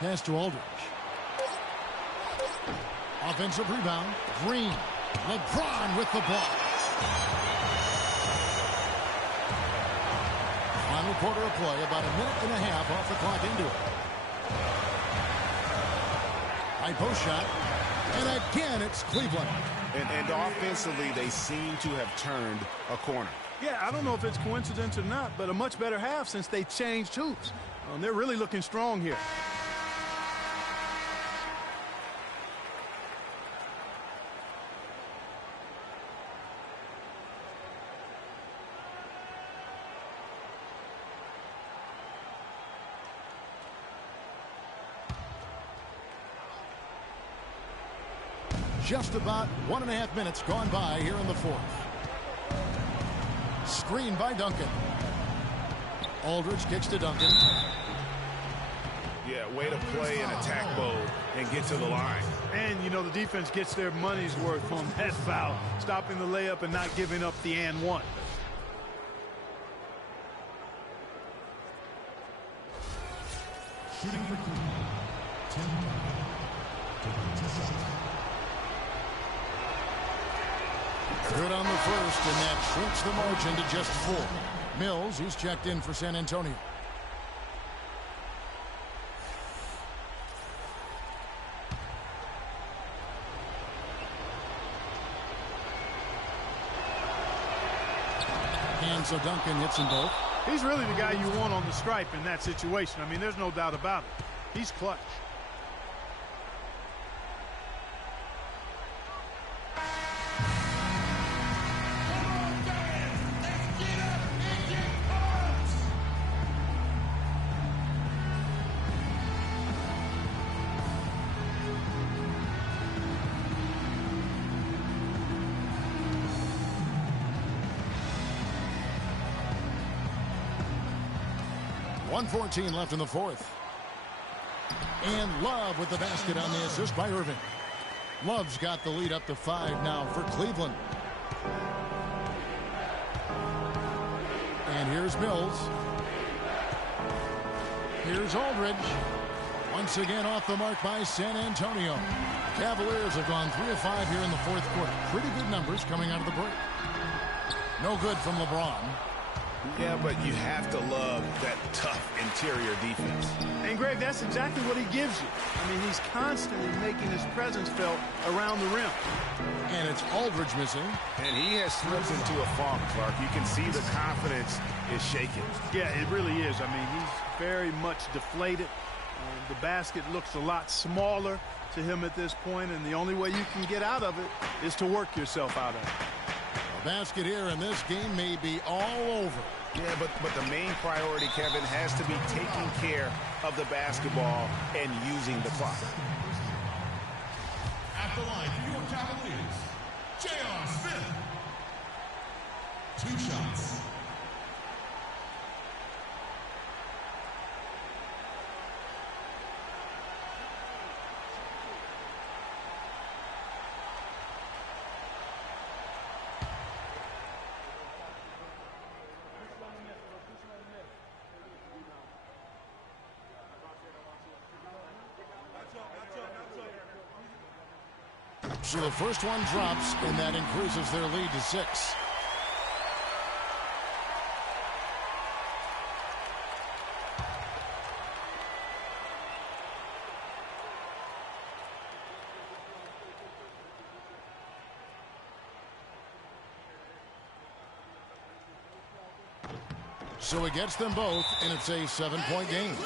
Pass to Aldridge. Offensive rebound. Green. LeBron with the ball. Final quarter of play. About a minute and a half off the clock into it. High post shot. And again, it's Cleveland. And offensively, they seem to have turned a corner. Yeah, I don't know if it's coincidence or not, but a much better half since they changed hoops. They're really looking strong here. Just about 1.5 minutes gone by here in the fourth. Screen by Duncan. Aldridge kicks to Duncan. Yeah, way to play in attack mode and get to the line. And, you know, the defense gets their money's worth on that foul, stopping the layup and not giving up the and one. Shooting for Cleveland. 10. Good on the first, and that shrinks the margin to just 4. Mills, he's checked in for San Antonio. And so Duncan hits them both. He's really the guy you want on the stripe in that situation. I mean, there's no doubt about it. He's clutch. 1:14 left in the fourth. And Love with the basket on the assist by Irving. Love's got the lead up to 5 now for Cleveland. And here's Mills. Here's Aldridge. Once again off the mark by San Antonio. Cavaliers have gone 3 of 5 here in the fourth quarter. Pretty good numbers coming out of the break. No good from LeBron. Yeah, but you have to love that tough interior defense. And, Greg, that's exactly what he gives you. I mean, he's constantly making his presence felt around the rim. And it's Aldridge missing. And he has slipped into a funk, Clark. You can see the confidence is shaking. Yeah, it really is. I mean, he's very much deflated. The basket looks a lot smaller to him at this point, and the only way you can get out of it is to work yourself out of it. A basket here, and this game may be all over. Yeah, but the main priority, Kevin, has to be taking care of the basketball and using the clock. At the line for your Cavaliers, J.R. Smith. 2 shots. So the first one drops, and that increases their lead to 6. So he gets them both, and it's a 7-point game.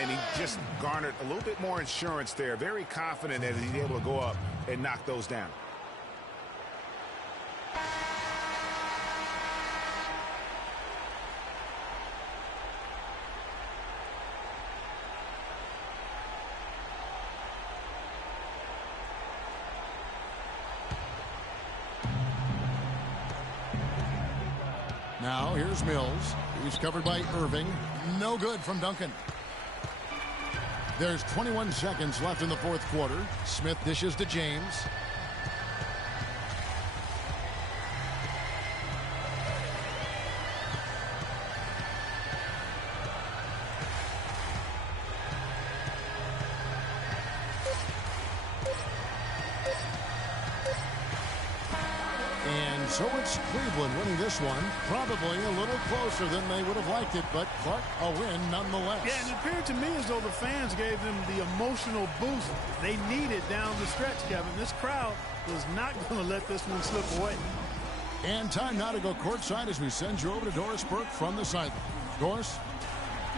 And he just garnered a little bit more insurance there. Very confident that he's able to go up and knock those down. Now here's Mills. He's covered by Irving. No good from Duncan. There's 21 seconds left in the fourth quarter. Smith dishes to James. And so it's Cleveland winning this one. Probably a little closer than they would have liked it, but Clark, a win nonetheless. Yeah, and it appeared to me as though the fans gave them the emotional boost they needed down the stretch, Kevin. This crowd was not going to let this one slip away. And time now to go courtside as we send you over to Doris Burke from the sideline. Doris?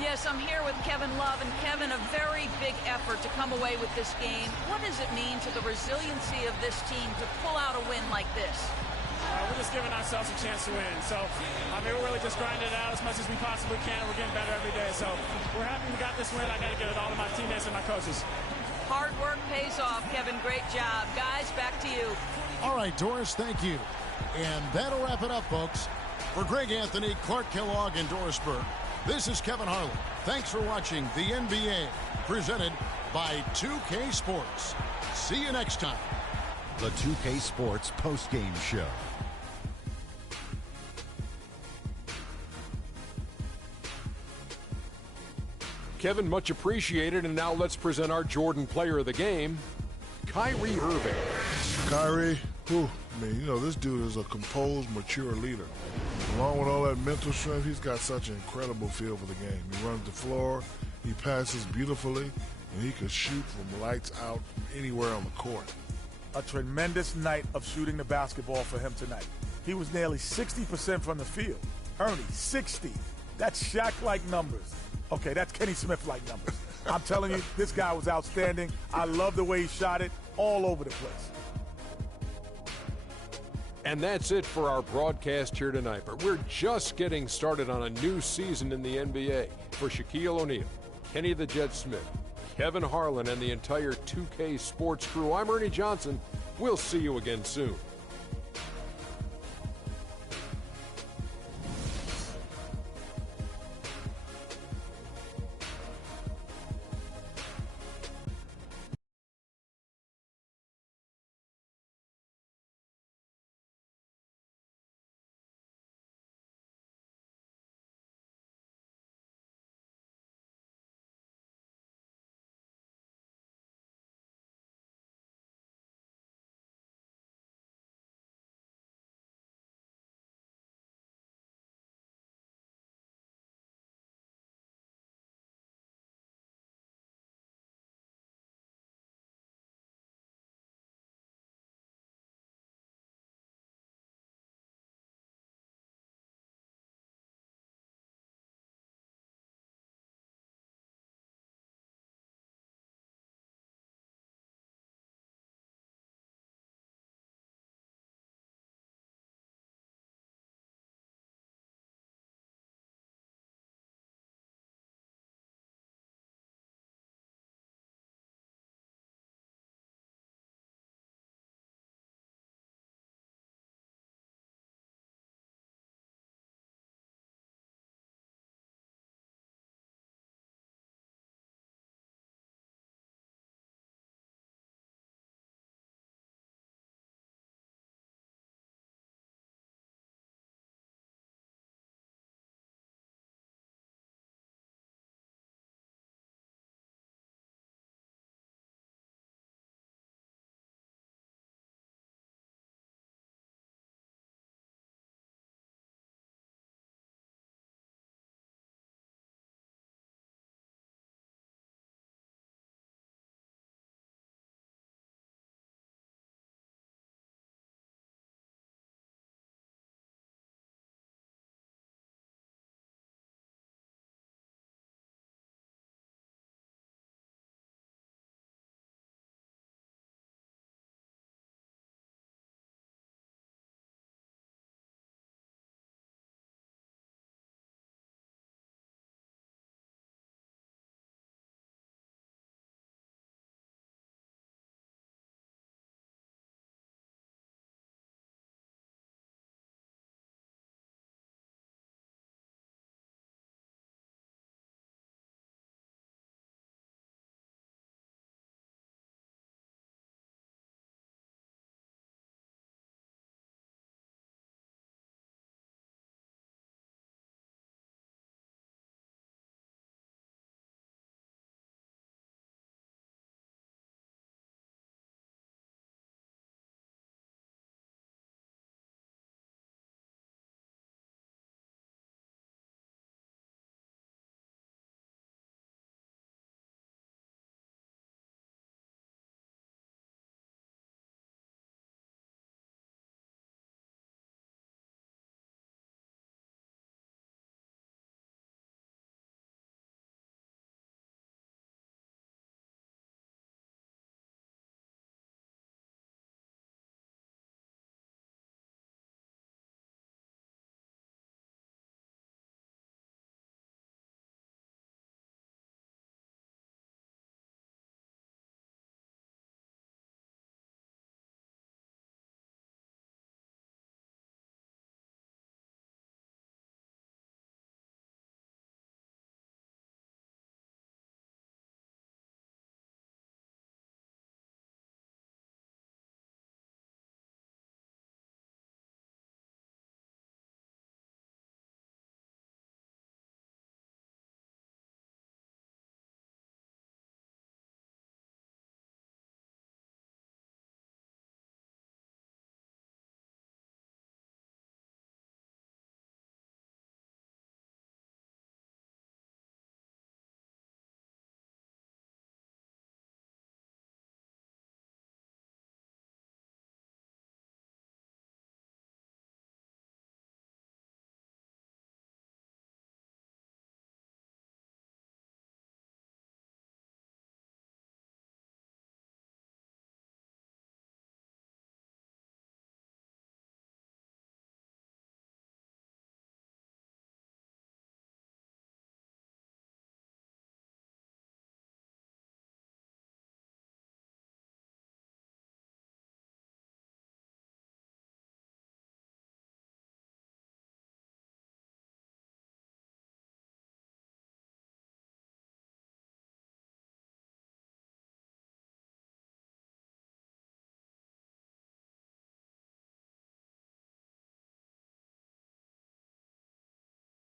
Yes, I'm here with Kevin Love, and Kevin, a very big effort to come away with this game. What does it mean to the resiliency of this team to pull out a win like this? We're just giving ourselves a chance to win. So, we're really just grinding it out as much as we possibly can. We're getting better every day. So, we're happy we got this win. I got to give it all to my teammates and my coaches. Hard work pays off, Kevin. Great job. Guys, back to you. All right, Doris, thank you. And that'll wrap it up, folks. For Greg Anthony, Clark Kellogg, and Doris Burke, this is Kevin Harlan. Thanks for watching the NBA, presented by 2K Sports. See you next time. The 2K Sports postgame show. Kevin, much appreciated. And now let's present our Jordan player of the game, Kyrie Irving. Kyrie, this dude is a composed, mature leader. Along with all that mental strength, he's got such an incredible feel for the game. He runs the floor, he passes beautifully, and he can shoot from lights out anywhere on the court. A tremendous night of shooting the basketball for him tonight. He was nearly 60% from the field. Ernie, 60. That's Shaq-like numbers. Okay, that's Kenny Smith-like numbers. I'm telling you, this guy was outstanding. I love the way he shot it all over the place. And that's it for our broadcast here tonight. But we're just getting started on a new season in the NBA. For Shaquille O'Neal, Kenny the Jet Smith, Kevin Harlan, and the entire 2K Sports crew, I'm Ernie Johnson. We'll see you again soon.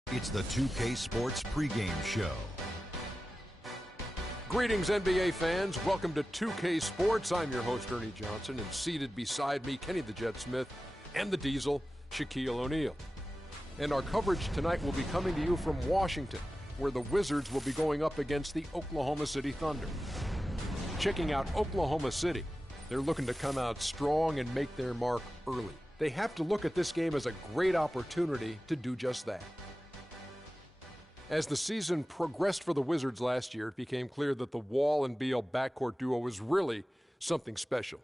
It's the 2K Sports pregame show. Greetings, NBA fans. Welcome to 2K Sports. I'm your host, Ernie Johnson, and seated beside me, Kenny the Jet Smith, and the Diesel, Shaquille O'Neal. And our coverage tonight will be coming to you from Washington, where the Wizards will be going up against the Oklahoma City Thunder. Checking out Oklahoma City, they're looking to come out strong and make their mark early. They have to look at this game as a great opportunity to do just that. As the season progressed for the Wizards last year, it became clear that the Wall and Beal backcourt duo was really something special.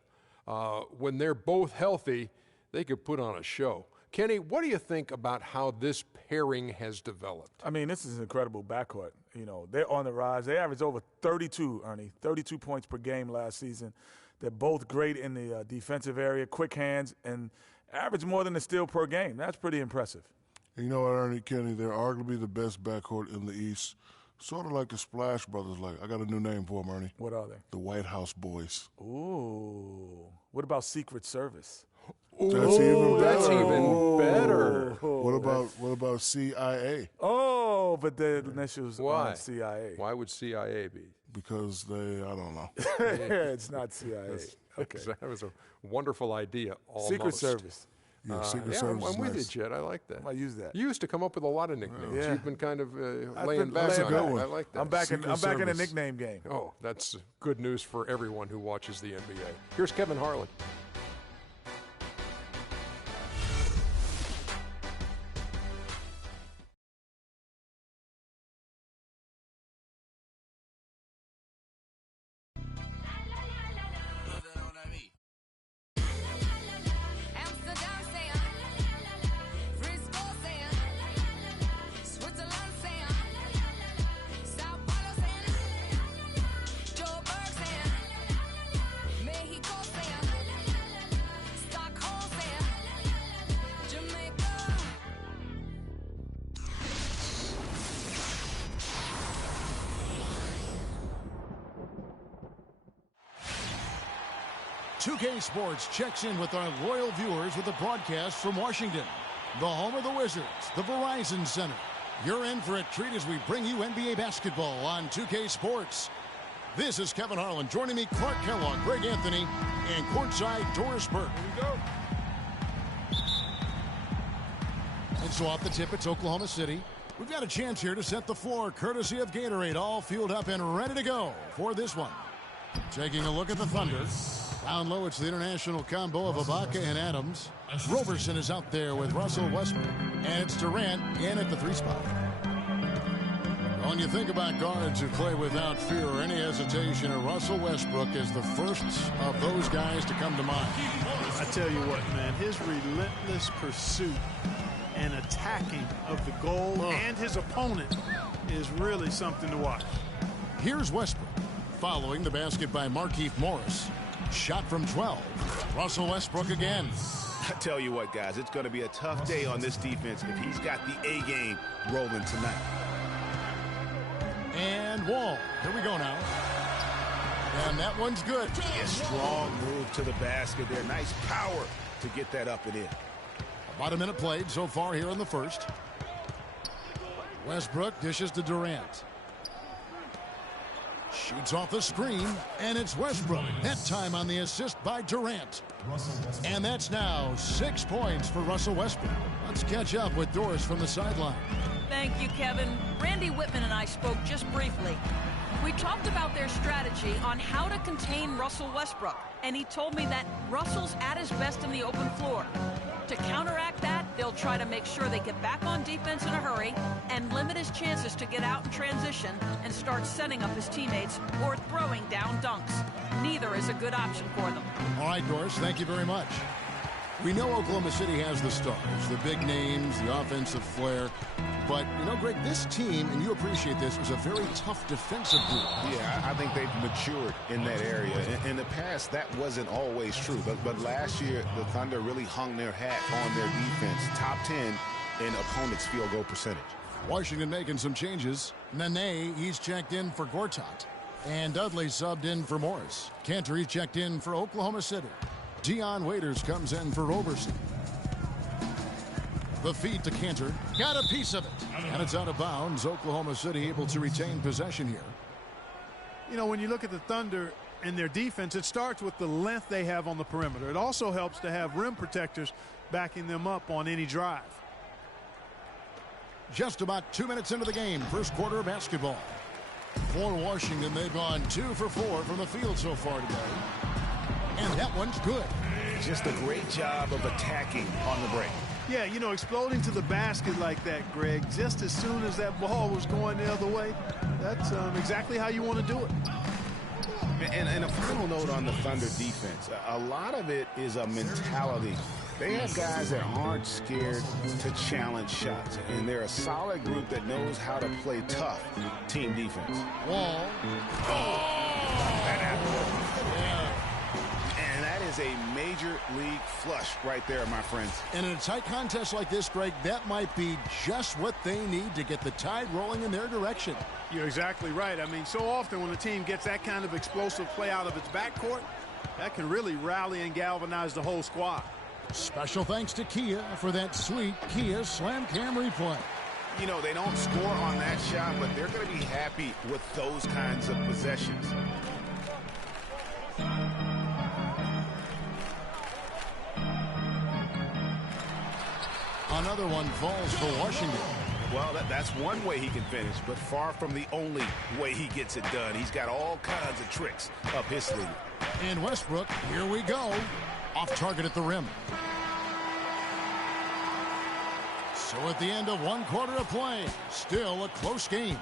When they're both healthy, they could put on a show. Kenny, what do you think about how this pairing has developed? I mean, this is an incredible backcourt. You know, they're on the rise. They averaged over 32, Ernie, 32 points per game last season. They're both great in the defensive area, quick hands, and average more than a steal per game. That's pretty impressive. You know what, Ernie, Kenny, they're arguably the best backcourt in the East. Sort of like the Splash Brothers. Like, I got a new name for them, Ernie. What are they? The White House Boys. Ooh. What about Secret Service? That's even better. Ooh. What about CIA? Oh, but the initials Why? aren't CIA. Why would CIA be? Because I don't know. It's not CIA. Okay. That was a wonderful idea, almost. Secret Service. Yeah, Secret Service I'm with nice. you, Jet. I like that. I use that. You used to come up with a lot of nicknames. Yeah. You've been kind of laying back that's a on good that. one. I like that. I'm back in the Service. nickname game. Oh, that's good news for everyone who watches the NBA. Here's Kevin Harlan. Two-K Sports checks in with our loyal viewers with a broadcast from Washington, the home of the Wizards, the Verizon Center. You're in for a treat as we bring you NBA basketball on 2K Sports. This is Kevin Harlan. Joining me, Clark Kellogg, Greg Anthony, and courtside Doris Burke. Here we go. And so off the tip, it's Oklahoma City. We've got a chance here to set the floor, courtesy of Gatorade, all fueled up and ready to go for this one. Taking a look at the Thunder. Down low, it's the international combo of Ibaka and Adams. Roberson is out there with Russell Westbrook. And it's Durant in at the 3 spot. When you think about guards who play without fear or any hesitation, Russell Westbrook is the first of those guys to come to mind. I tell you what, man, his relentless pursuit and attacking of the goal and his opponent is really something to watch. Here's Westbrook, following the basket by Markieff Morris. Shot from 12. Russell Westbrook again. I tell you what, guys, it's going to be a tough day on this defense if he's got the A game rolling tonight. And Wall. Here we go now. And that one's good. A strong move to the basket there. Nice power to get that up and in. About a minute played so far here in the first. Westbrook dishes to Durant. Shoots off the screen, and it's Westbrook. That time on the assist by Durant. And that's now 6 points for Russell Westbrook. Let's catch up with Doris from the sideline. Thank you, Kevin. Randy Whitman and I spoke just briefly. We talked about their strategy on how to contain Russell Westbrook, and he told me that Russell's at his best in the open floor. To counteract that, they'll try to make sure they get back on defense in a hurry and limit his chances to get out in transition and start setting up his teammates or throwing down dunks. Neither is a good option for them. All right, Doris, thank you very much. We know Oklahoma City has the stars, the big names, the offensive flair. But, you know, Greg, this team, and you appreciate this, is a very tough defensive group. Yeah, I think they've matured in that area. In the past, that wasn't always true. But last year, the Thunder really hung their hat on their defense. Top 10 in opponents' field goal percentage. Washington making some changes. Nene, he's checked in for Gortat. And Dudley subbed in for Morris. Cantor, he's checked in for Oklahoma City. Dion Waiters comes in for Roberson. The feed to Cantor. Got a piece of it. And it's out of bounds. Oklahoma City able to retain possession here. You know, when you look at the Thunder and their defense, it starts with the length they have on the perimeter. It also helps to have rim protectors backing them up on any drive. Just about 2 minutes into the game. First quarter of basketball. For Washington, they've gone 2 for 4 from the field so far today. And that one's good. Just a great job of attacking on the break. Yeah, you know, exploding to the basket like that, Greg, just as soon as that ball was going the other way, that's exactly how you want to do it. And a final note on the Thunder defense. A lot of it is a mentality. They have guys that aren't scared to challenge shots, and they're a solid group that knows how to play tough team defense. Wall. That happened. And that is a major league flush right there, my friends. And in a tight contest like this, Greg, that might be just what they need to get the tide rolling in their direction. You're exactly right. I mean, so often when a team gets that kind of explosive play out of its backcourt, that can really rally and galvanize the whole squad. Special thanks to Kia for that sweet Kia Slam Cam replay. You know, they don't score on that shot, but they're going to be happy with those kinds of possessions. Another one falls for Washington. Well, that's one way he can finish, but far from the only way he gets it done. He's got all kinds of tricks up his sleeve. And Westbrook, here we go. Off target at the rim. So at the end of 1 quarter of play, still a close game.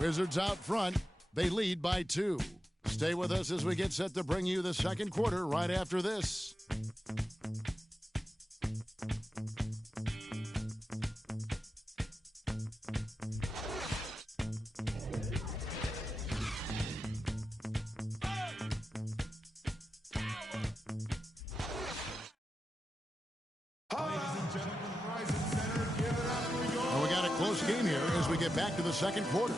Wizards out front. They lead by 2. Stay with us as we get set to bring you the second quarter right after this. Back to the second quarter.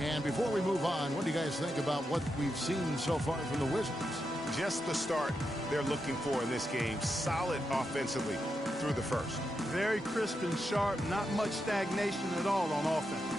And before we move on, what do you guys think about what we've seen so far from the Wizards? Just the start they're looking for in this game. Solid offensively through the first. Very crisp and sharp, not much stagnation at all on offense.